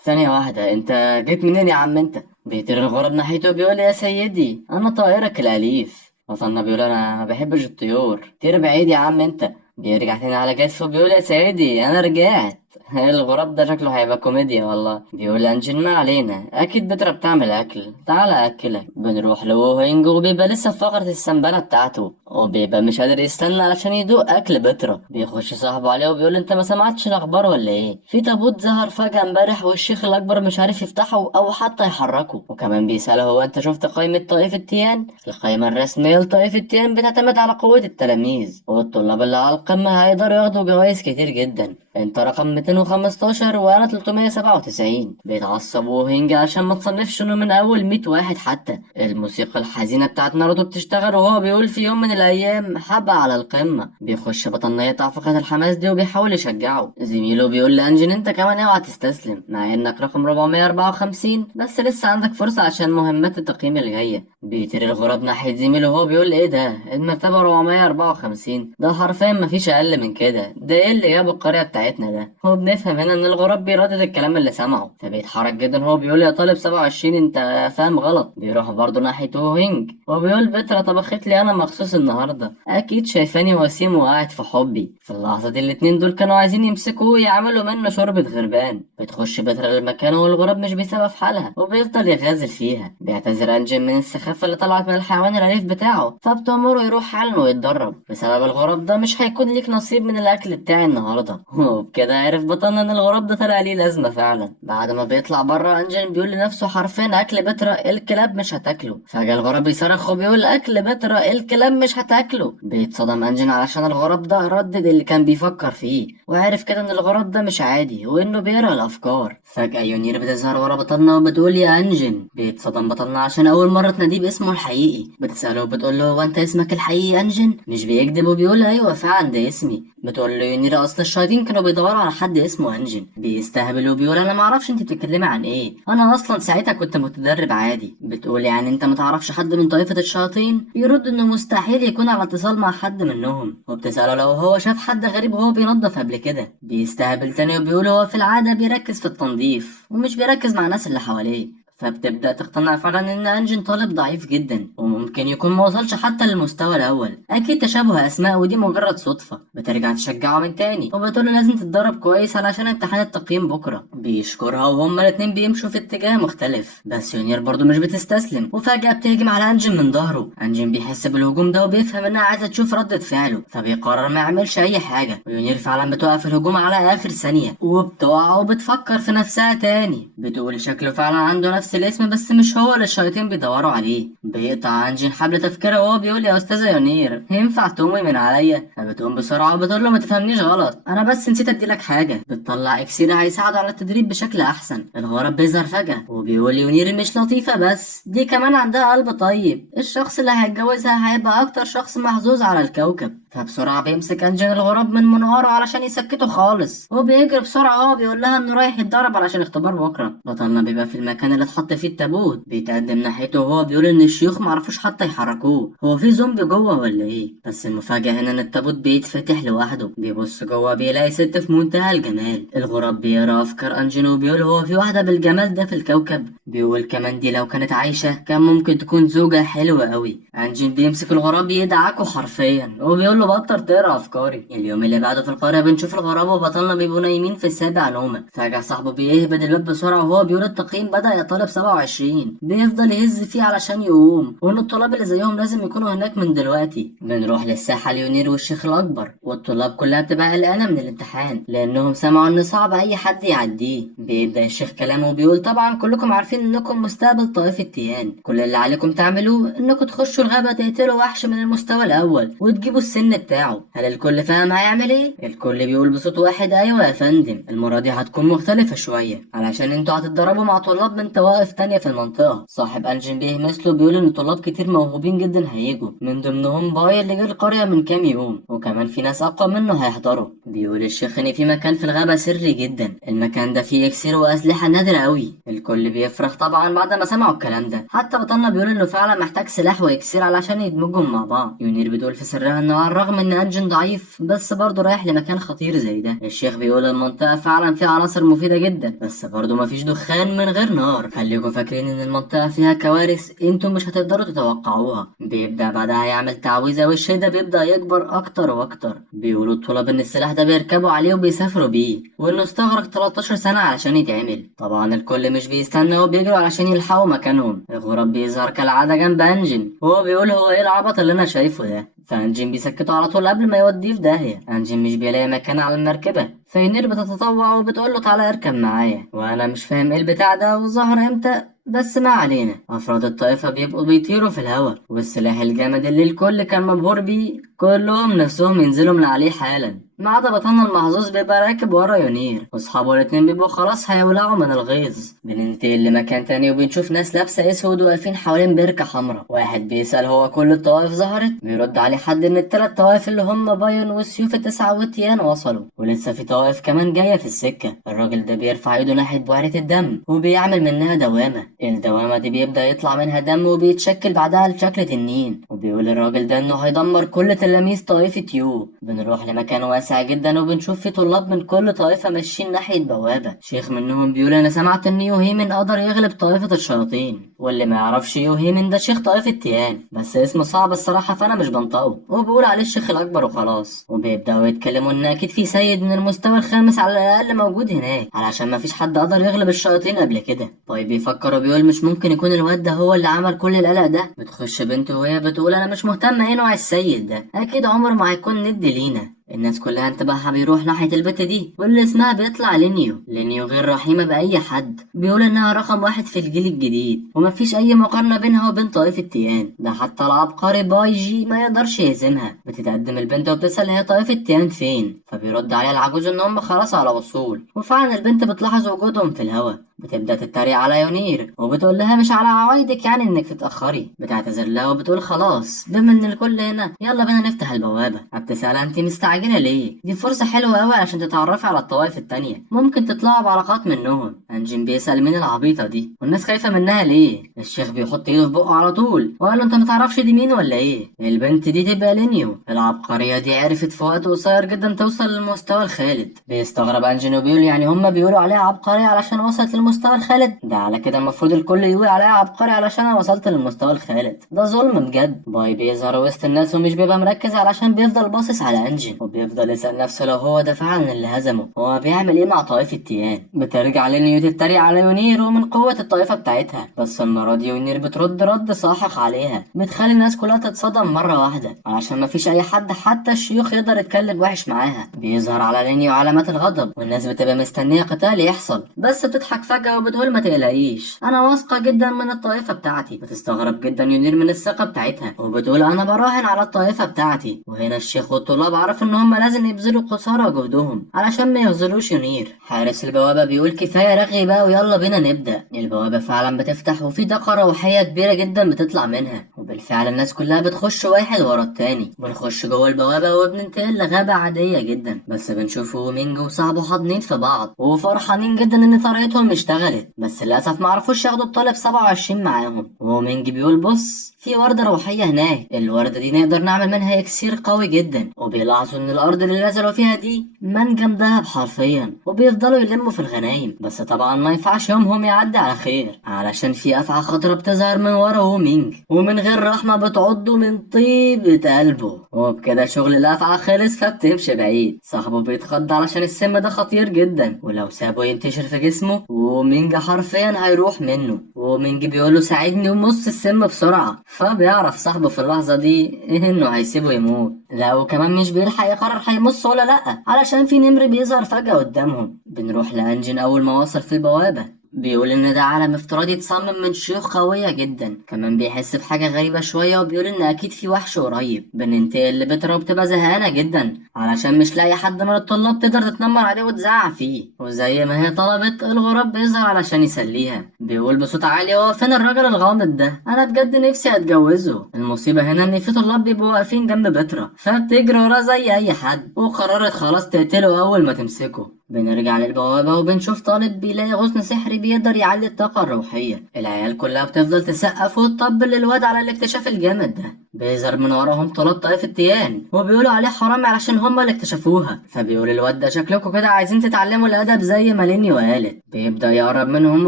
ثانية واحدة انت جيت منين يا عم انت. بيطير الغراب ناحيته بيقول يا سيدي انا طائرك الاليف. وصلنا بيقول انا ما بحبش الطيور، طير بعيد يا عم انت. بيرجع تاني على كتفه بيقول يا سيدي انا رجعت. الغراب ده شكله هيبقى كوميديا والله. بيقول انجن ما علينا اكيد بترا بتعمل اكل تعالى اكلك. بنروح لوهينج وبيبقى لسه في فقرة السنبلة بتاعته وبيبقى مش قادر يستنى علشان يدوق اكل بترا. بيخش صاحبه عليه وبيقول انت ما سمعتش الاخبار ولا ايه، في تابوت ظهر فجأة امبارح والشيخ الاكبر مش عارف يفتحه او حتى يحركه. وكمان بيسأله هو انت شفت قائمة طائفة تيان. القائمة الرسمية لطائفة تيان بتعتمد على قوة التلاميذ والطلاب اللي على القمة هيقدروا ياخدوا جوائز كتير جدا. انت رقم 215 وانا 397. بيتعصب وهينج عشان ما تصنفش انه من اول 100 واحد حتى. الموسيقى الحزينة بتاعت ناروتو بتشتغل وهو بيقول في يوم من الايام هبقى على القمة. بيخش بطلنا يقطع فقرة الحماس دي وبيحاول يشجعه. زميله بيقول لانجن انت كمان اوعى تستسلم مع انك رقم 454 بس لسه عندك فرصة عشان مهمات التقييم الجاية. بيطير الغراب ناحية زميله وهو بيقول ايه ده المرتبة 454، ده حرفيا مفيش اقل من كده. ده ايه اللي جاب القرية بتاعتنا ده. هو بنفهم هنا ان الغراب بيردد الكلام اللي سمعه فبيتحرك جدا. هو بيقول يا طالب 27 انت فاهم غلط. بيروح برضه ناحية وينج وبيقول بترا طبخت لي انا مخصوص النهارده اكيد شايفاني وسيم وقاعد في حبي. في اللحظة دي الاتنين دول كانوا عايزين يمسكوه ويعملوا منه شوربة غربان. بتخش بترا للمكان والغراب مش بيسيبها في حالها وبيفضل يغازل فيها. بيعتذر انجن من السخافة اللي طلعت من الحيوان الأليف بتاعه فبتأمره يروح حالا ويتدرب. بسبب الغراب ده مش هيكون ليك نصيب من الأكل بتاعي النهارده. وبكده عرف بطلنا ان الغراب ده طلع ليه لازمة فعلا. بعد ما بيطلع بره انجن بيقول لنفسه حرفيا اكل بترا الكلاب مش هتاكله. فجأة الغراب بيصرخ وبيقول اكل بترا الكلاب مش هتاكله. بيتصدم انجن علشان الغراب ده ردد اللي كان بيفكر فيه، وعرف كده ان الغراب ده مش عادي وانه بيقرا الافكار. فجأة يونير بتظهر ورا بطلنا وبتقول يا انجن. بيتصدم بطلنا عشان اول مرة تناديه باسمه الحقيقي. بتسأله وبتقول له هو انت اسمك الحقيقي انجن؟ مش بيكذب وبيقول ايوه فعلا ده اسمي. بتقول له يونير اصل الشياطين كانوا بيدوروا على حد اسمه انجن. بيستهبل وبيقول انا معرفش انت بتتكلمي عن ايه، انا اصلا ساعتها كنت متدرب عادي. بتقول يعني انت متعرفش حد من طائفة الشياطين؟ بيرد انه مستحيل يكون على اتصال مع حد منهم. وبتسأله لو هو شاف حد غريب وهو بينظف قبل كده. بيستهبل تاني وبيقول هو في العادة بيركز في التنظيف ومش بيركز مع الناس اللي حواليه. فبتبدأ تقتنع فعلا ان انجن طالب ضعيف جدا وممكن يكون ما وصلش حتى للمستوى الاول، اكيد تشابه اسماء ودي مجرد صدفة. بترجع تشجعه من تاني وبتقوله لازم تتدرب كويس علشان امتحان التقييم بكرة. بيشكرها وهما الاتنين بيمشوا في اتجاه مختلف، بس يونير برضو مش بتستسلم وفجأة بتهجم على انجن من ظهره. انجن بيحس بالهجوم ده وبيفهم انها عايزة تشوف ردة فعله، فبيقرر ما يعملش اي حاجة. ويونير فعلا بتوقف الهجوم على اخر ثانية وبتقع وبتفكر في نفسها تاني. بتقول شكله فعلا عنده نفس الاسم بس مش هو اللي الشياطين بيدوروا عليه. بيقطع انجن حبل تفكيره وهو بيقول يا استاذة يونير ينفع تقومي من عليا؟ فبتقوم بسرعة وبتقول له ما تفهمنيش غلط، انا بس نسيت اديلك حاجة. بتطلع اكسير هيساعده على التدريب بشكل احسن. الغراب بيظهر فجأة وبيقول يونير مش لطيفة بس دي كمان عندها قلب طيب، الشخص اللي هيتجوزها هيبقى اكتر شخص محظوظ على الكوكب. فبسرعة بيمسك انجن الغراب من منقاره علشان يسكته خالص وبيجري بسرعة وهو بيقول لها انه رايح يتدرب علشان اختبار بكرة. بطلنا بيبقى في المكان اللي اتحط فيه التابوت، بيتقدم ناحيته وهو بيقول ان الشيوخ معرفوش حتى يحركوه، هو في زومبي جوه ولا ايه؟ بس المفاجأة هنا ان التابوت بيتفتح لوحده. بيبص جوه بيلاقي ست في منتهى الجمال. الغراب بيقرا افكار انجن وبيقول هو في واحدة بالجمال ده في الكوكب؟ بيقول كمان دي لو كانت عايشة كان ممكن تكون زوجة حلوة قوي. انجن بيمسك الغراب يدعكه حرفيا وبيقول له بطل تقرا افكاري. اليوم اللي بعده في القرية بنشوف الغراب وبطلنا بيبقوا نايمين في السابع نومة. فجأة صاحبه بيهبد الباب بسرعة وهو بيقول التقييم بدأ يا طالب 27. بيفضل يهز فيه علشان يقوم وان الطلاب اللي زيهم لازم يكونوا هناك من دلوقتي. بنروح للساحة اليونير والشيخ الأكبر والطلاب كلها بتبقى قلقانة من الامتحان لأنهم سمعوا إن صعب أي حد يعديه. بيبدأ الشيخ كلامه وبيقول طبعا كلكم عارفين إنكم مستقبل طائفة تيان، كل اللي عليكم تعملوه إنكم تخشوا الغابة تقتلوا وحش من المستوى الأول وتجيبوا السن بتاعه. هل الكل فاهم هيعمل إيه؟ الكل بيقول بصوت واحد أيوة يا فندم، المرة دي هتكون مختلفة شوية علشان انتوا هتتدربوا مع طلاب من طوائف تانية في المنطقة. صاحب انجن بيهمس له بيقول ان طلاب كتير موهوبين جدا هيجوا، من ضمنهم باي اللي جه القرية من كام يوم، وكمان في ناس اقوى منه هيحضروا. بيقول الشيخ ان في مكان في الغابة سري جدا، المكان ده فيه اكسير واسلحة نادرة قوي. الكل بيفرح طبعا بعد ما سمعوا الكلام ده، حتى بطلنا بيقول انه فعلا محتاج سلاح واكسير علشان يدمجهم مع بعض. يونير بتقول في سرها انه على الرغم ان انجن ضعيف بس برضه رايح لمكان خطير زي ده. الشيخ بيقول المنطقة فعلا فيها عناصر مفيدة جدا بس برضه مفيش دخان من غير نار، خليكم فاكرين ان المنطقة فيها كوارث انتم مش هتقدروا تتوقعوها. بيبدأ بعدها يعمل تعويذة والشيء ده بيبدأ يكبر اكتر واكتر. بيقولوا الطلاب ان السلاح ده بيركبوا عليه وبيسافروا بيه وانه استغرق 13 سنة علشان يتعمل. طبعا الكل مش بيستنى وبيجروا علشان يلحقوا مكانهم. الغراب بيظهر كالعادة جنب انجن وهو بيقول هو ايه العبط اللي انا شايفه ده؟ فانجن بيسكته على طول قبل ما يوديه في داهية. انجن مش بيلاقي مكان على المركبة، فينير بتتطوع وبتقول له تعالى اركب معايا، وانا مش فاهم ايه البتاع ده وظهر امتى بس ما علينا. افراد الطائفة بيبقوا بيطيروا في الهواء والسلاح الجامد اللي الكل كان مبهور بيه كلهم نفسهم ينزلوا من عليه حالا ما عدا بطلنا المحظوظ بيبقى راكب ورا يونير واصحابه الاتنين بيبقوا خلاص هيولعوا من الغيظ. بننتقل لمكان تاني وبنشوف ناس لابسة اسود واقفين حوالين بركة حمراء. واحد بيسأل هو كل الطوائف ظهرت؟ بيرد عليه حد ان التلات طوائف اللي هم بايون والسيوف التسعة والتيان وصلوا ولسه في طوائف كمان جاية في السكة. الراجل ده بيرفع ايده ناحية بحيرة الدم وبيعمل منها دوامة. الدوامة دي بيبدأ يطلع منها دم وبيتشكل بعدها لشكل تنين، وبيقول الراجل ده انه هيدمر كل تلاميذ طائفة يو. بنروح لمكان واسع جدا وبنشوف فيه طلاب من كل طائفة ماشيين ناحية بوابة. شيخ منهم بيقول انا سمعت ان يوهيمن قدر يغلب طائفة الشياطين، واللي ما يعرفش يوهيمن ده شيخ طائفة تيان بس اسمه صعب الصراحة فانا مش بنطقه وبقول عليه الشيخ الاكبر وخلاص. وبيبدأوا يتكلموا ان اكيد في سيد من المستوى الخامس على الاقل موجود هناك علشان ما فيش حد قدر يغلب الشياطين قبل كده. طيب بيفكر وبيقول مش ممكن يكون الواد ده هو اللي عمل كل القلق ده. بتخش بنته وهي بتقول انا مش مهتمة ايه نوع السيد ده، اكيد عمره ما هيكون ند لينا. الناس كلها انتباهها بيروح ناحية البت دي، واللي اسمها بيطلع لينيو. لينيو غير رحيمة بأي حد، بيقول انها رقم واحد في الجيل الجديد ومفيش اي مقارنة بينها وبين طائفة تيان. ده حتى العبقري باي جي ما يقدرش يهزمها. بتتقدم البنت وبتسأل هي طائفة تيان فين، فبيرد عليها العجوز ان هم خلاص على وصول. وفعلا البنت بتلاحظ وجودهم في الهوا، بتبدأ تتريق على يونير وبتقول لها مش على عوايدك يعني انك تتأخري. بتعتذر لها وبتقول خلاص بما ان الكل هنا يلا بينا نفتح البوابة. بتسألها انت مستعجلة ليه؟ دي فرصة حلوة قوي عشان تتعرفي على الطوائف التانية، ممكن تطلعوا بعلاقات منهم. انجين بيسأل مين العبيطة دي والناس خايفة منها ليه؟ الشيخ بيحط ايده في بقه على طول وقال له انت متعرفش دي مين ولا ايه؟ البنت دي تبقى لينيو. العبقرية دي عرفت في وقت قصير جدا توصل للمستوى الخالد. بيستغرب انجين وبيقول يعني هما بيقولوا عليها عبقرية علشان وصلت للمستوى الخالد؟ ده على كده المفروض الكل يقول عليها عبقري علشان انا وصلت للمستوى الخالد. ده ظلم بجد. باي بيظهر وسط الناس ومش بيبقى مركز علشان بيفضل باصص على انجين وبيفضل يسأل نفسه لو هو ده فعلا اللي هزمه هو بيعمل ايه مع طائفة تيان. بترجع لينيو تتريق على يونير ومن قوة الطائفة بتاعتها، بس المرة دي يونير بترد رد ساحق عليها بتخلي الناس كلها تتصدم مرة واحدة علشان مفيش اي حد حتى الشيوخ يقدر يتكلم وحش معاها. بيظهر على لينيو علامات الغضب والناس بتبقى مستنية قتال يحصل، بس بتضحك فجأة وبتقول ما تقلقيش انا واثقة جدا من الطائفة بتاعتي. بتستغرب جدا يونير من الثقة بتاعتها وبتقول انا براهن على الطائفة بتاعتي. وهنا الشيخ والطلاب عرفوا ان هم لازم يبذلوا قصارى جهدهم علشان ما يغزلوش يونير. حارس البوابة بيقول كفاية رغي بقى ويلا بينا نبدأ. البوابة فعلا بتفتح وفي طاقة روحية كبيرة جدا بتطلع منها، وبالفعل الناس كلها بتخش واحد ورا التاني. بنخش جوه البوابة وبننتقل لغابة عادية جدا، بس بنشوف ومينج وصاحبه حاضنين في بعض وفرحانين جدا ان طريقتهم اشتغلت، بس للأسف معرفوش ياخدوا الطالب 27 معاهم. ومينج بيقول بص في وردة روحية هناك، الوردة دي نقدر نعمل منها اكسير قوي جدا. وبيلاحظوا ان الارض اللي نزلوا فيها دي منجم دهب حرفيا، وبيفضلوا يلموا في الغنايم. بس طبعا ما ينفعش يومهم يعدي على خير علشان في افعى خضرا بتظهر من ورا ومينج ومن غير رحمة بتعضه من طيبة قلبه. وبكده شغل الافعى خلص فبتمشي بعيد. صاحبه بيتخض علشان السم ده خطير جدا ولو سابه ينتشر في جسمه ومينج حرفيا هيروح منه. ومينج بيقوله ساعدني ومص السم بسرعة، فبيعرف صاحبه في اللحظة دي انه هيسيبه يموت. لا وكمان مش بيلحق يقرر هيمص ولا لا علشان في نمر بيظهر فجأة قدامهم. بنروح لانجين اول ما وصل في البوابة، بيقول ان ده عالم افتراضي اتصمم من شيوخ قوية جدا. كمان بيحس بحاجة غريبة شوية وبيقول ان اكيد في وحش قريب. بننتقل لبترا وبتبقى زهقانة جدا علشان مش لاقي حد من الطلاب تقدر تتنمر عليه وتزعق فيه، وزي ما هي طلبت الغراب بيظهر علشان يسليها. بيقول بصوت عالي هو فين الراجل الغامض ده، انا بجد نفسي اتجوزه. المصيبة هنا ان في طلاب بيبقوا واقفين جنب بترا فبتجري وراه زي اي حد وقررت خلاص تقتله اول ما تمسكه. بنرجع للبوابة وبنشوف طالب بيلاقي غصن سحري بيقدر يعلي الطاقة الروحية. العيال كلها بتفضل تسقف وتطبل للواد على الاكتشاف الجامد ده. بيظهر من وراهم طلاب طائفة تيان وبيقولوا عليه حرامي علشان هما اللي اكتشفوها. فبيقول الواد ده شكلكوا كده عايزين تتعلموا الأدب زي ما ليني وقالت. بيبدأ يقرب منهم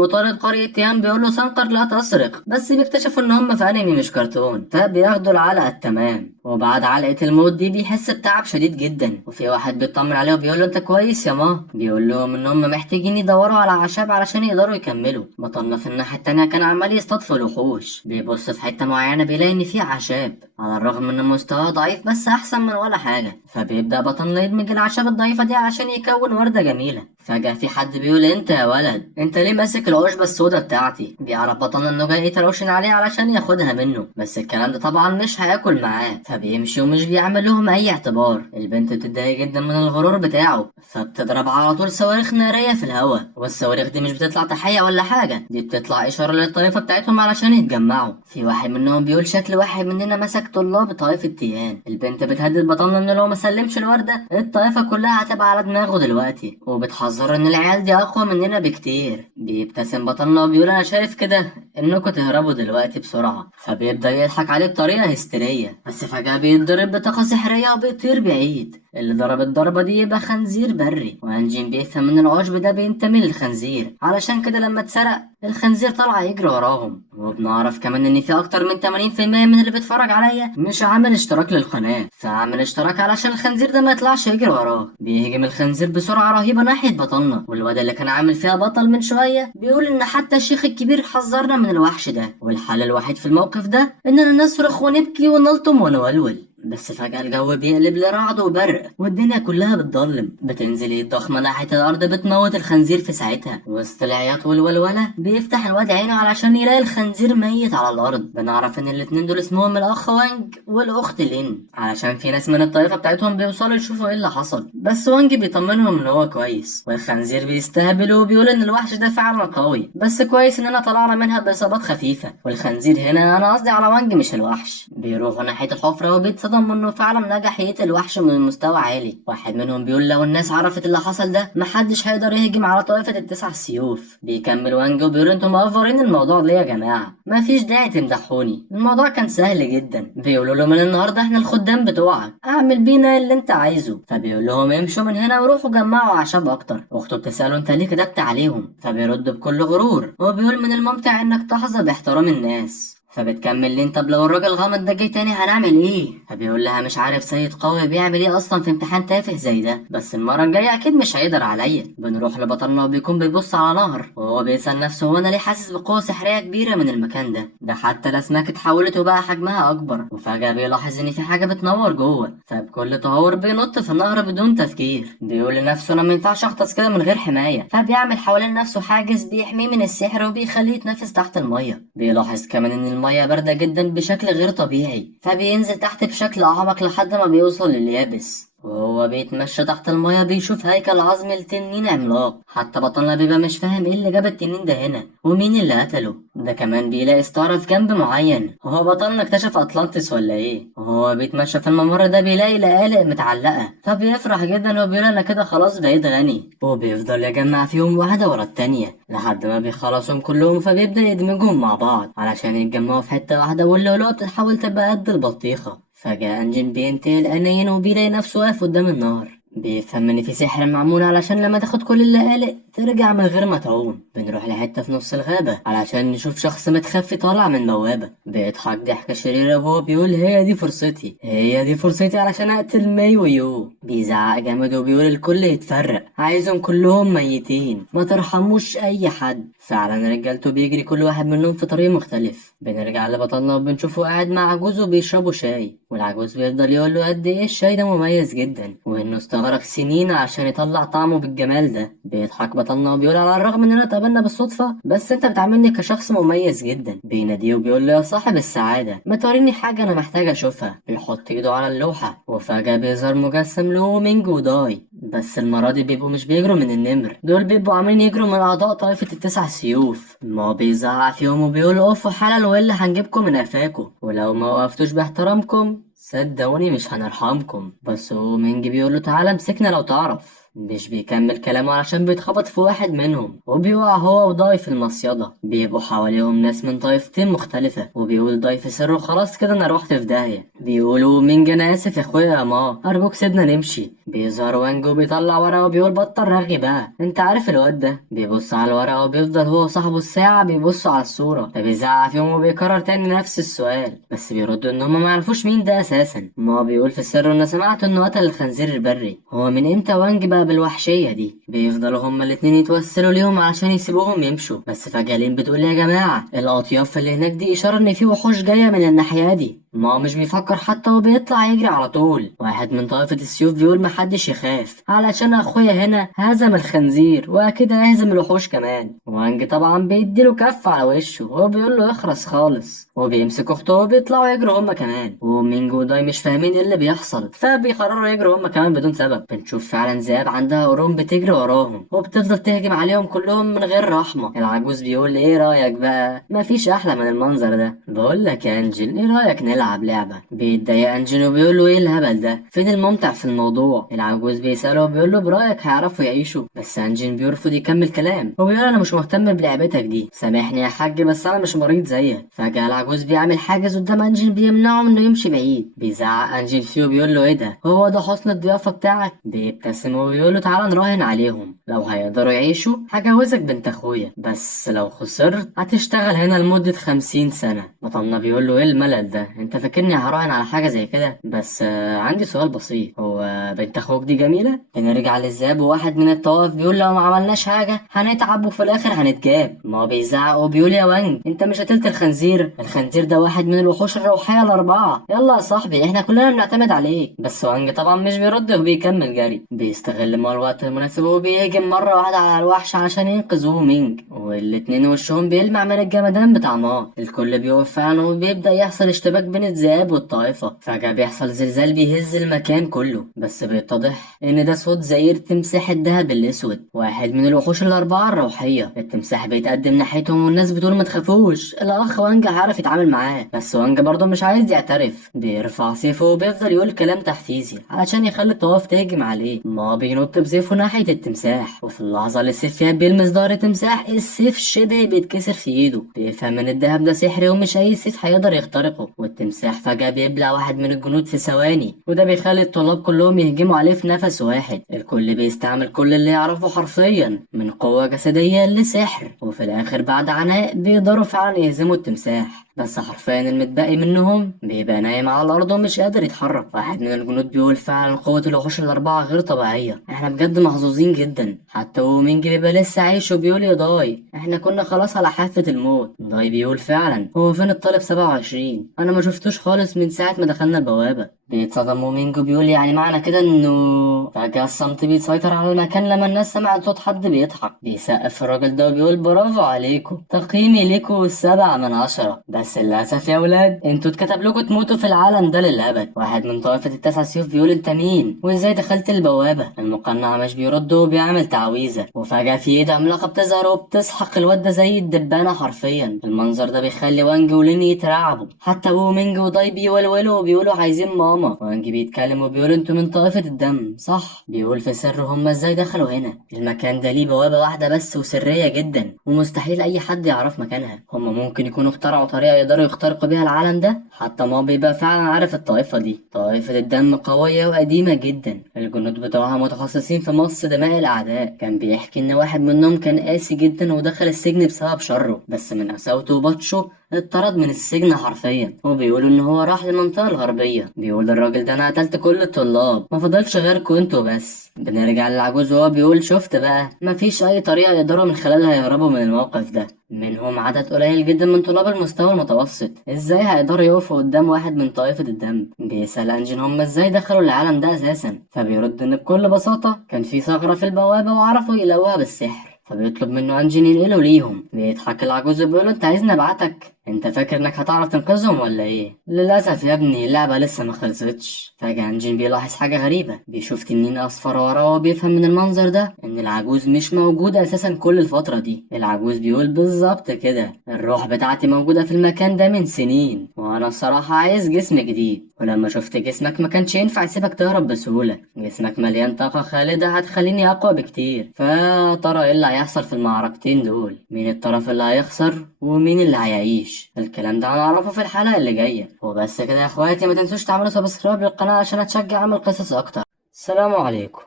وطالب قرية تيان بيقول له سنقر لا تسرق، بس بيكتشفوا ان هم في انمي مش كرتون فبياخدوا العلقة التمام. وبعد علقة الموت دي بيحس بتعب شديد جدا، وفي واحد بيطمن عليه وبيقول له انت كويس يا ما. بيقول لهم ان هم محتاجين يدوروا على اعشاب علشان يقدروا يكملوا. بطلنا في الناحية التانية كان عمال يصطاد في الوحوش، بيبص في حتة معينة بيلاقي ان في اعشاب على الرغم من ان مستواه ضعيف بس احسن من ولا حاجة. فبيبدأ بطلنا يدمج الاعشاب الضعيفة دي علشان يكون وردة جميلة. فجأة في حد بيقول انت يا ولد انت ليه ماسك العشبة السودا بتاعتي. بيعرف بطلنا انه جاي يتروشن عليه علشان ياخدها منه، بس الكلام ده طبعا مش هياكل معاه فبيمشي ومش بيعمل لهم اي اعتبار. البنت بتتضايق جدا من الغرور بتاعه فبتضرب على طول صواريخ نارية في الهواء، والصواريخ دي مش بتطلع تحية ولا حاجة، دي بتطلع اشارة للطائفة بتاعتهم علشان يتجمعوا. في واحد منهم بيقول شكل واحد مننا مسك طلاب طائفة تيان. البنت بتهدد بطلنا انه لو ما سلمش الوردة الطائفة كلها هتبقى على دماغه دلوقتي، وبتحذر ان العيال دي اقوى مننا بكتير. بيبتسم بطلنا وبيقول انا شايف كده انكم تهربوا دلوقتي بسرعة. فبيبدأ يضحك عليه بطريقة هستيرية، بس فجأة بيتضرب بطاقة سحرية وبيطير بعيد. اللي ضرب الضربة دي يبقى خنزير بري، وانجين بيفهم ان العشب ده بينتمي للخنزير علشان كده لما اتسرق الخنزير طلع يجري وراهم. وبنعرف كمان ان في اكتر من 80% من اللي بيتفرج عليا مش عامل اشتراك للقناة، فعامل اشتراك علشان الخنزير ده ما يطلعش يجري وراه. بيهجم الخنزير بسرعة رهيبة ناحية بطلنا، والواد اللي كان عامل فيها بطل من شوية بيقول ان حتى الشيخ الكبير حذرنا من الوحش ده، والحل الوحيد في الموقف ده اننا نصرخ ونبكي ونلطم ونولول. بس فجأة الجو بيقلب لرعد وبرق والدنيا كلها بتضلم. بتنزل ايد ضخمة ناحية الأرض بتموت الخنزير في ساعتها. وسط العياط والولولة بيفتح الواد عينه علشان يلاقي الخنزير ميت على الأرض. بنعرف إن الاتنين دول اسمهم الأخ وانج والأخت لين، علشان في ناس من الطائفة بتاعتهم بيوصلوا يشوفوا ايه اللي حصل. بس وانج بيطمنهم إن هو كويس، والخنزير بيستهبل وبيقول إن الوحش ده فعلا قوي، بس كويس إننا طلعنا منها بإصابات خفيفة. والخنزير هنا أنا قصدي على وانج مش الوحش. بيروحوا ناحية الحفرة وبيتصدموا إنه فعلا نجح يقتل الوحش من مستوى عالي. واحد منهم بيقول لو الناس عرفت اللي حصل ده محدش هيقدر يهجم على طائفة التسع سيوف. بيكمل وانج وبيقول انتم مقفرين الموضوع ليه يا جماعة؟ مفيش داعي تمدحوني، الموضوع كان سهل جدا. بيقولوا له من النهارده احنا الخدام بتوعك، اعمل بينا اللي انت عايزه. فبيقول لهم امشوا من هنا وروحوا جمعوا اعشاب اكتر. اخته بتسأله انت ليه كدبت عليهم؟ فبيرد بكل غرور وبيقول من الممتع انك تحظى باحترام الناس. فبتكمل لين طب لو الراجل غامض ده جه تاني هنعمل ايه؟ فبيقول لها مش عارف سيد قوي بيعمل ايه اصلا في امتحان تافه زي ده، بس المره الجايه اكيد مش هيقدر عليا. بنروح لبطلنا وبيكون بيبص على نهر وهو بيسال نفسه هو انا ليه حاسس بقوه سحريه كبيره من المكان ده حتى الاسماك اتحولت وبقى حجمها اكبر. وفجاه بيلاحظ ان في حاجه بتنور جوه، فبكل تهور بينط في النهر بدون تفكير. بيقول لنفسه انا ما ينفعش اغطس كده من غير حمايه، فبيعمل حوالين نفسه حاجز بيحميه من السحر وبيخليه يتنفس تحت الميه. بيلاحظ كمان ان الميه باردة جدا بشكل غير طبيعي، فبينزل تحت بشكل أعمق لحد ما بيوصل لليابس. وهو بيتمشى تحت المية بيشوف هيكل عظمي لتنين عملاق. حتى بطلنا بيبقى مش فاهم ايه اللي جاب التنين ده هنا ومين اللي قتله. ده كمان بيلاقي ستارة في جنب معين. هو بطلنا اكتشف أطلانتس ولا ايه؟ وهو بيتمشى في الممر ده بيلاقي لقالق متعلقة، فبيفرح جدا وبيقول انا كده خلاص بقيت غني. وبيفضل يجمع فيهم واحدة ورا التانية لحد ما بيخلصهم كلهم، فبيبدأ يدمجهم مع بعض علشان يتجمعوا في حتة واحدة واللؤلؤة بتحاول تبقى قد البطيخة. فجأة أنجن بينتهي الأنين وبيلاقي نفسه واقف قدام النار. بيفهم إن في سحر معمول علشان لما تاخد كل اللقالق ترجع من غير ما تعوم. بنروح لحتة في نص الغابة علشان نشوف شخص متخفي طالع من بوابة. بيضحك ضحكة شريرة وهو بيقول هي دي فرصتي، هي دي فرصتي علشان أقتل ماي ويو. بيزعق جامد وبيقول الكل يتفرق، عايزهم كلهم ميتين، ما ترحموش أي حد. فعلا رجالته بيجري كل واحد منهم في طريق مختلف. بنرجع لبطلنا وبنشوفه قاعد مع عجوز وبيشربوا شاي، والعجوز بيفضل يقول له قد ايه الشاي ده مميز جدا وانه استغرق سنين عشان يطلع طعمه بالجمال ده. بيضحك بطلنا وبيقول على الرغم اننا اتقابلنا بالصدفة بس انت بتعاملني كشخص مميز جدا. بيناديه وبيقول له يا صاحب السعادة ما توريني حاجة انا محتاج اشوفها. بيحط ايده على اللوحة وفجأة بيظهر مجسم له مينج وداي، بس المرة دي بيبقوا مش بيجروا من النمر، دول بيبقوا عاملين يجروا من اعضاء طائفة التسع سيوف. ما هو بيزعق فيهم وبيقول اوف حلال والا هنجيبكم من قفاكم، ولو ما وقفتوش باحترامكم صدقوني مش هنرحمكم. بس هو مينج بيقوله تعالى امسكنا لو تعرف. مش بيكمل كلامه علشان بيتخبط في واحد منهم وبيقع هو وضاي في المصيدة. بيبقوا حواليهم ناس من طائفتين مختلفة وبيقول ضاي في سره خلاص كده انا روحت في داهية. بيقولوا مينج انا اسف يا اخويا يا ما ارجوك سيبنا نمشي. بيظهر وانج وبيطلع ورقة وبيقول بطل رغي بقى انت عارف الواد ده. بيبص على الورقة وبيفضل هو صاحبه الساعة بيبصوا على الصورة، فبيزعق فيهم وبيكرر تاني نفس السؤال، بس بيردوا ان هما ما يعرفوش مين ده اساسا. ما بيقول في السر انا سمعت انه قتل الخنزير البري. هو من امتى وانج بقى بالوحشية دي؟ بيفضلوا هما الاتنين يتوسلوا ليهم علشان يسيبوهم يمشوا، بس فجأة لين بتقول يا جماعة الأطياف اللي هناك دي إشارة إن في وحوش جاية من الناحية دي. ما مش بيفكر حتى وبيطلع يجري على طول. واحد من طائفة السيوف بيقول محدش يخاف علشان أخويا هنا هزم الخنزير وأكيد هيهزم الوحوش كمان. وانج طبعا بيديله كف على وشه وبيقول له اخرس خالص، وبيمسك أخته وبيطلعوا يجروا هما كمان. ومينج وداي مش فاهمين ايه اللي بيحصل فبيقرروا يجروا هما كمان بدون سبب. بنشوف فعلا ذئاب عندها قرون بتجري وراهم وبتفضل تهجم عليهم كلهم من غير رحمة. العجوز بيقول ايه رأيك بقى؟ مفيش أحلى من المنظر ده. بقول لك يا أنجل ايه رأيك نلعب لعبة؟ بيتضايق أنجل وبيقول له ايه الهبل ده؟ فين الممتع في الموضوع؟ العجوز بيسأله وبيقول له برأيك هيعرفوا يعيشوا؟ بس أنجل بيرفض يكمل كلام وبيقول انا مش مهتم بلعبتك دي، سامحني يا حاج بس انا مش مريض زيك. فجأة العجوز بيعمل حاجز قدام أنجل بيمنعه انه يمشي بعيد. بيزعق أنجل فيه وبيقول له ايه ده؟ هو ده حسن الضيافة بتاعك؟ بيبتسم وبيقول له تعالى نراهن عليهم، لو هيقدروا يعيشوا هجوزك بنت اخويا، بس لو خسرت هتشتغل هنا لمدة 50 سنة. بطلنا بيقول له ايه الملل ده؟ انت انت فاكرني هراهن على حاجة زي كده؟ بس عندي سؤال بسيط، هو بنت اخوك دي جميلة؟ بنرجع للذئاب وواحد من الطوائف بيقول لو ما عملناش حاجة هنتعب وفي الاخر هنتجاب. ما هو بيزعق وبيقول يا وانج انت مش قتلت الخنزير؟ الخنزير ده واحد من الوحوش الروحية الاربعة. يلا يا صاحبي احنا كلنا بنعتمد عليك. بس وانج طبعا مش بيرد وبيكمل جري، بيستغل ما الوقت المناسب وبيهجم مرة واحدة على الوحش عشان ينقذوه مينج، والاتنين وشهم بيلمع من الجمدان بتاع مار. الكل بيقف فعلا وبيبدأ يحصل اشتباك بين الذئاب والطائفة. فجأة بيحصل زلزال بيهز المكان كله، بس بيتضح ان ده صوت زئير تمساح الدهب الاسود، واحد من الوحوش الاربعة الروحية. التمساح بيتقدم ناحيتهم والناس بتقول ما تخافوش، الاخ وانجا عارف يتعامل معاه. بس وانجا برضه مش عايز يعترف، بيرفع سيفه وبيفضل يقول كلام تحفيزي علشان يخلي الطواف تهجم عليه. ما بينط بسيفه ناحية التمساح، وفي اللحظة اللي السيف فيها بيلمس ظهر التمساح السيف شبه بيتكسر في ايده. بيفهم ان الدهب ده سحري ومش اي سيف هيقدر يخترقه، والتمساح فجأة بيبلع واحد من الجنود في ثواني، وده بيخلي الطلاب كلهم يهجموا عليه في نفس واحد. الكل بيستعمل كل اللي يعرفه حرفيا من قوة جسدية لسحر، وفي الاخر بعد عناء بيقدروا فعلا يهزموا التمساح. بس حرفيا المتبقي منهم بيبقى نايم على الارض ومش قادر يتحرك. واحد من الجنود بيقول فعلا قوة الوحوش الاربعة غير طبيعية، احنا بجد محظوظين جدا. حتى ومينج بيبقى لسه عايش وبيقول يا داي احنا كنا خلاص على حافة الموت. داي بيقول فعلا هو فين الطالب 27؟ انا ما شفتوش خالص من ساعة ما دخلنا البوابة. بيتصدم ومينجو بيقول يعني معنى كده انه فجأة الصمت بيسيطر على المكان لما الناس سمعت صوت حد بيضحك. بيسقف الراجل ده وبيقول برافو عليكم، تقييمي ليكوا 7 من 10. بس للأسف يا ولاد انتوا اتكتب لكم تموتوا في العالم ده للأبد. واحد من طائفة التسع سيوف بيقول انت مين وازاي دخلت البوابة؟ المقنع مش بيرد وبيعمل تعويذة، وفجأة في ايد عملاقة بتظهر وبتسحق الواد ده زي الدبانة حرفيا. المنظر ده بيخلي وانج ولين يترعبوا، حتى وو مينج وداي بيولولوا وبيقولوا عايزين ماما. وانج بيتكلم وبيقول انتوا من طائفة الدم صح؟ بيقول في سر هما ازاي دخلوا هنا. المكان ده ليه بوابة واحدة بس وسرية جدا ومستحيل اي حد يعرف مكانها. هما ممكن يكونوا اخترعوا طريقة يقدروا يخترقوا بيها العالم ده. حتى ما بيبقى فعلا عارف الطائفة دي طائفة الدم قوية وقديمة جدا، الجنود بتوعها متخصصين في مص دماء الأعداء. كان بيحكي إن واحد منهم كان قاسي جدا ودخل السجن بسبب شره، بس من قساوته وبطشه اتطرد من السجن حرفيا. وبيقولوا ان هو راح للمنطقة الغربية. بيقول الراجل ده انا قتلت كل الطلاب ما فضلش غيركوا انتوا بس. بنرجع للعجوز وهو بيقول شفت بقى مفيش اي طريقة يقدروا من خلالها يهربوا من الموقف ده. منهم عدد قليل جدا من طلاب المستوى المتوسط، ازاي هيقدروا يقفوا قدام واحد من طائفة الدم؟ بيسأل انجن هم ازاي دخلوا العالم ده اساسا، فبيرد ان بكل بساطة كان في ثغرة في البوابة وعرفوا يلاقوها بالسحر. فبيطلب منه انجن ينقله ليهم. بيضحك العجوز وبيقول انت عايزني ابعتك؟ انت فاكر انك هتعرف تنقذهم ولا ايه؟ للاسف يا ابني اللعبه لسه ما خلصتش. فجاه انجن بيلاحظ حاجه غريبه، بيشوف تنين اصفر وراه وبيفهم من المنظر ده ان العجوز مش موجوده اساسا كل الفتره دي. العجوز بيقول بالظبط كده الروح بتاعتي موجوده في المكان ده من سنين، وانا الصراحه عايز جسم جديد. ولما شفت جسمك ما كانش ينفع يسيبك تهرب بسهوله، جسمك مليان طاقه خالده هتخليني اقوى بكتير. فترى ايه اللي هيحصل في المعركتين دول؟ مين الطرف اللي هيخسر ومين اللي هيعيش؟ الكلام ده هنعرفه في الحلقة اللي جاية. وبس كده يا اخواتي، ما تنسوش تعملوا سبسكرايب للقناة عشان اتشجع اعمل قصص اكتر. السلام عليكم.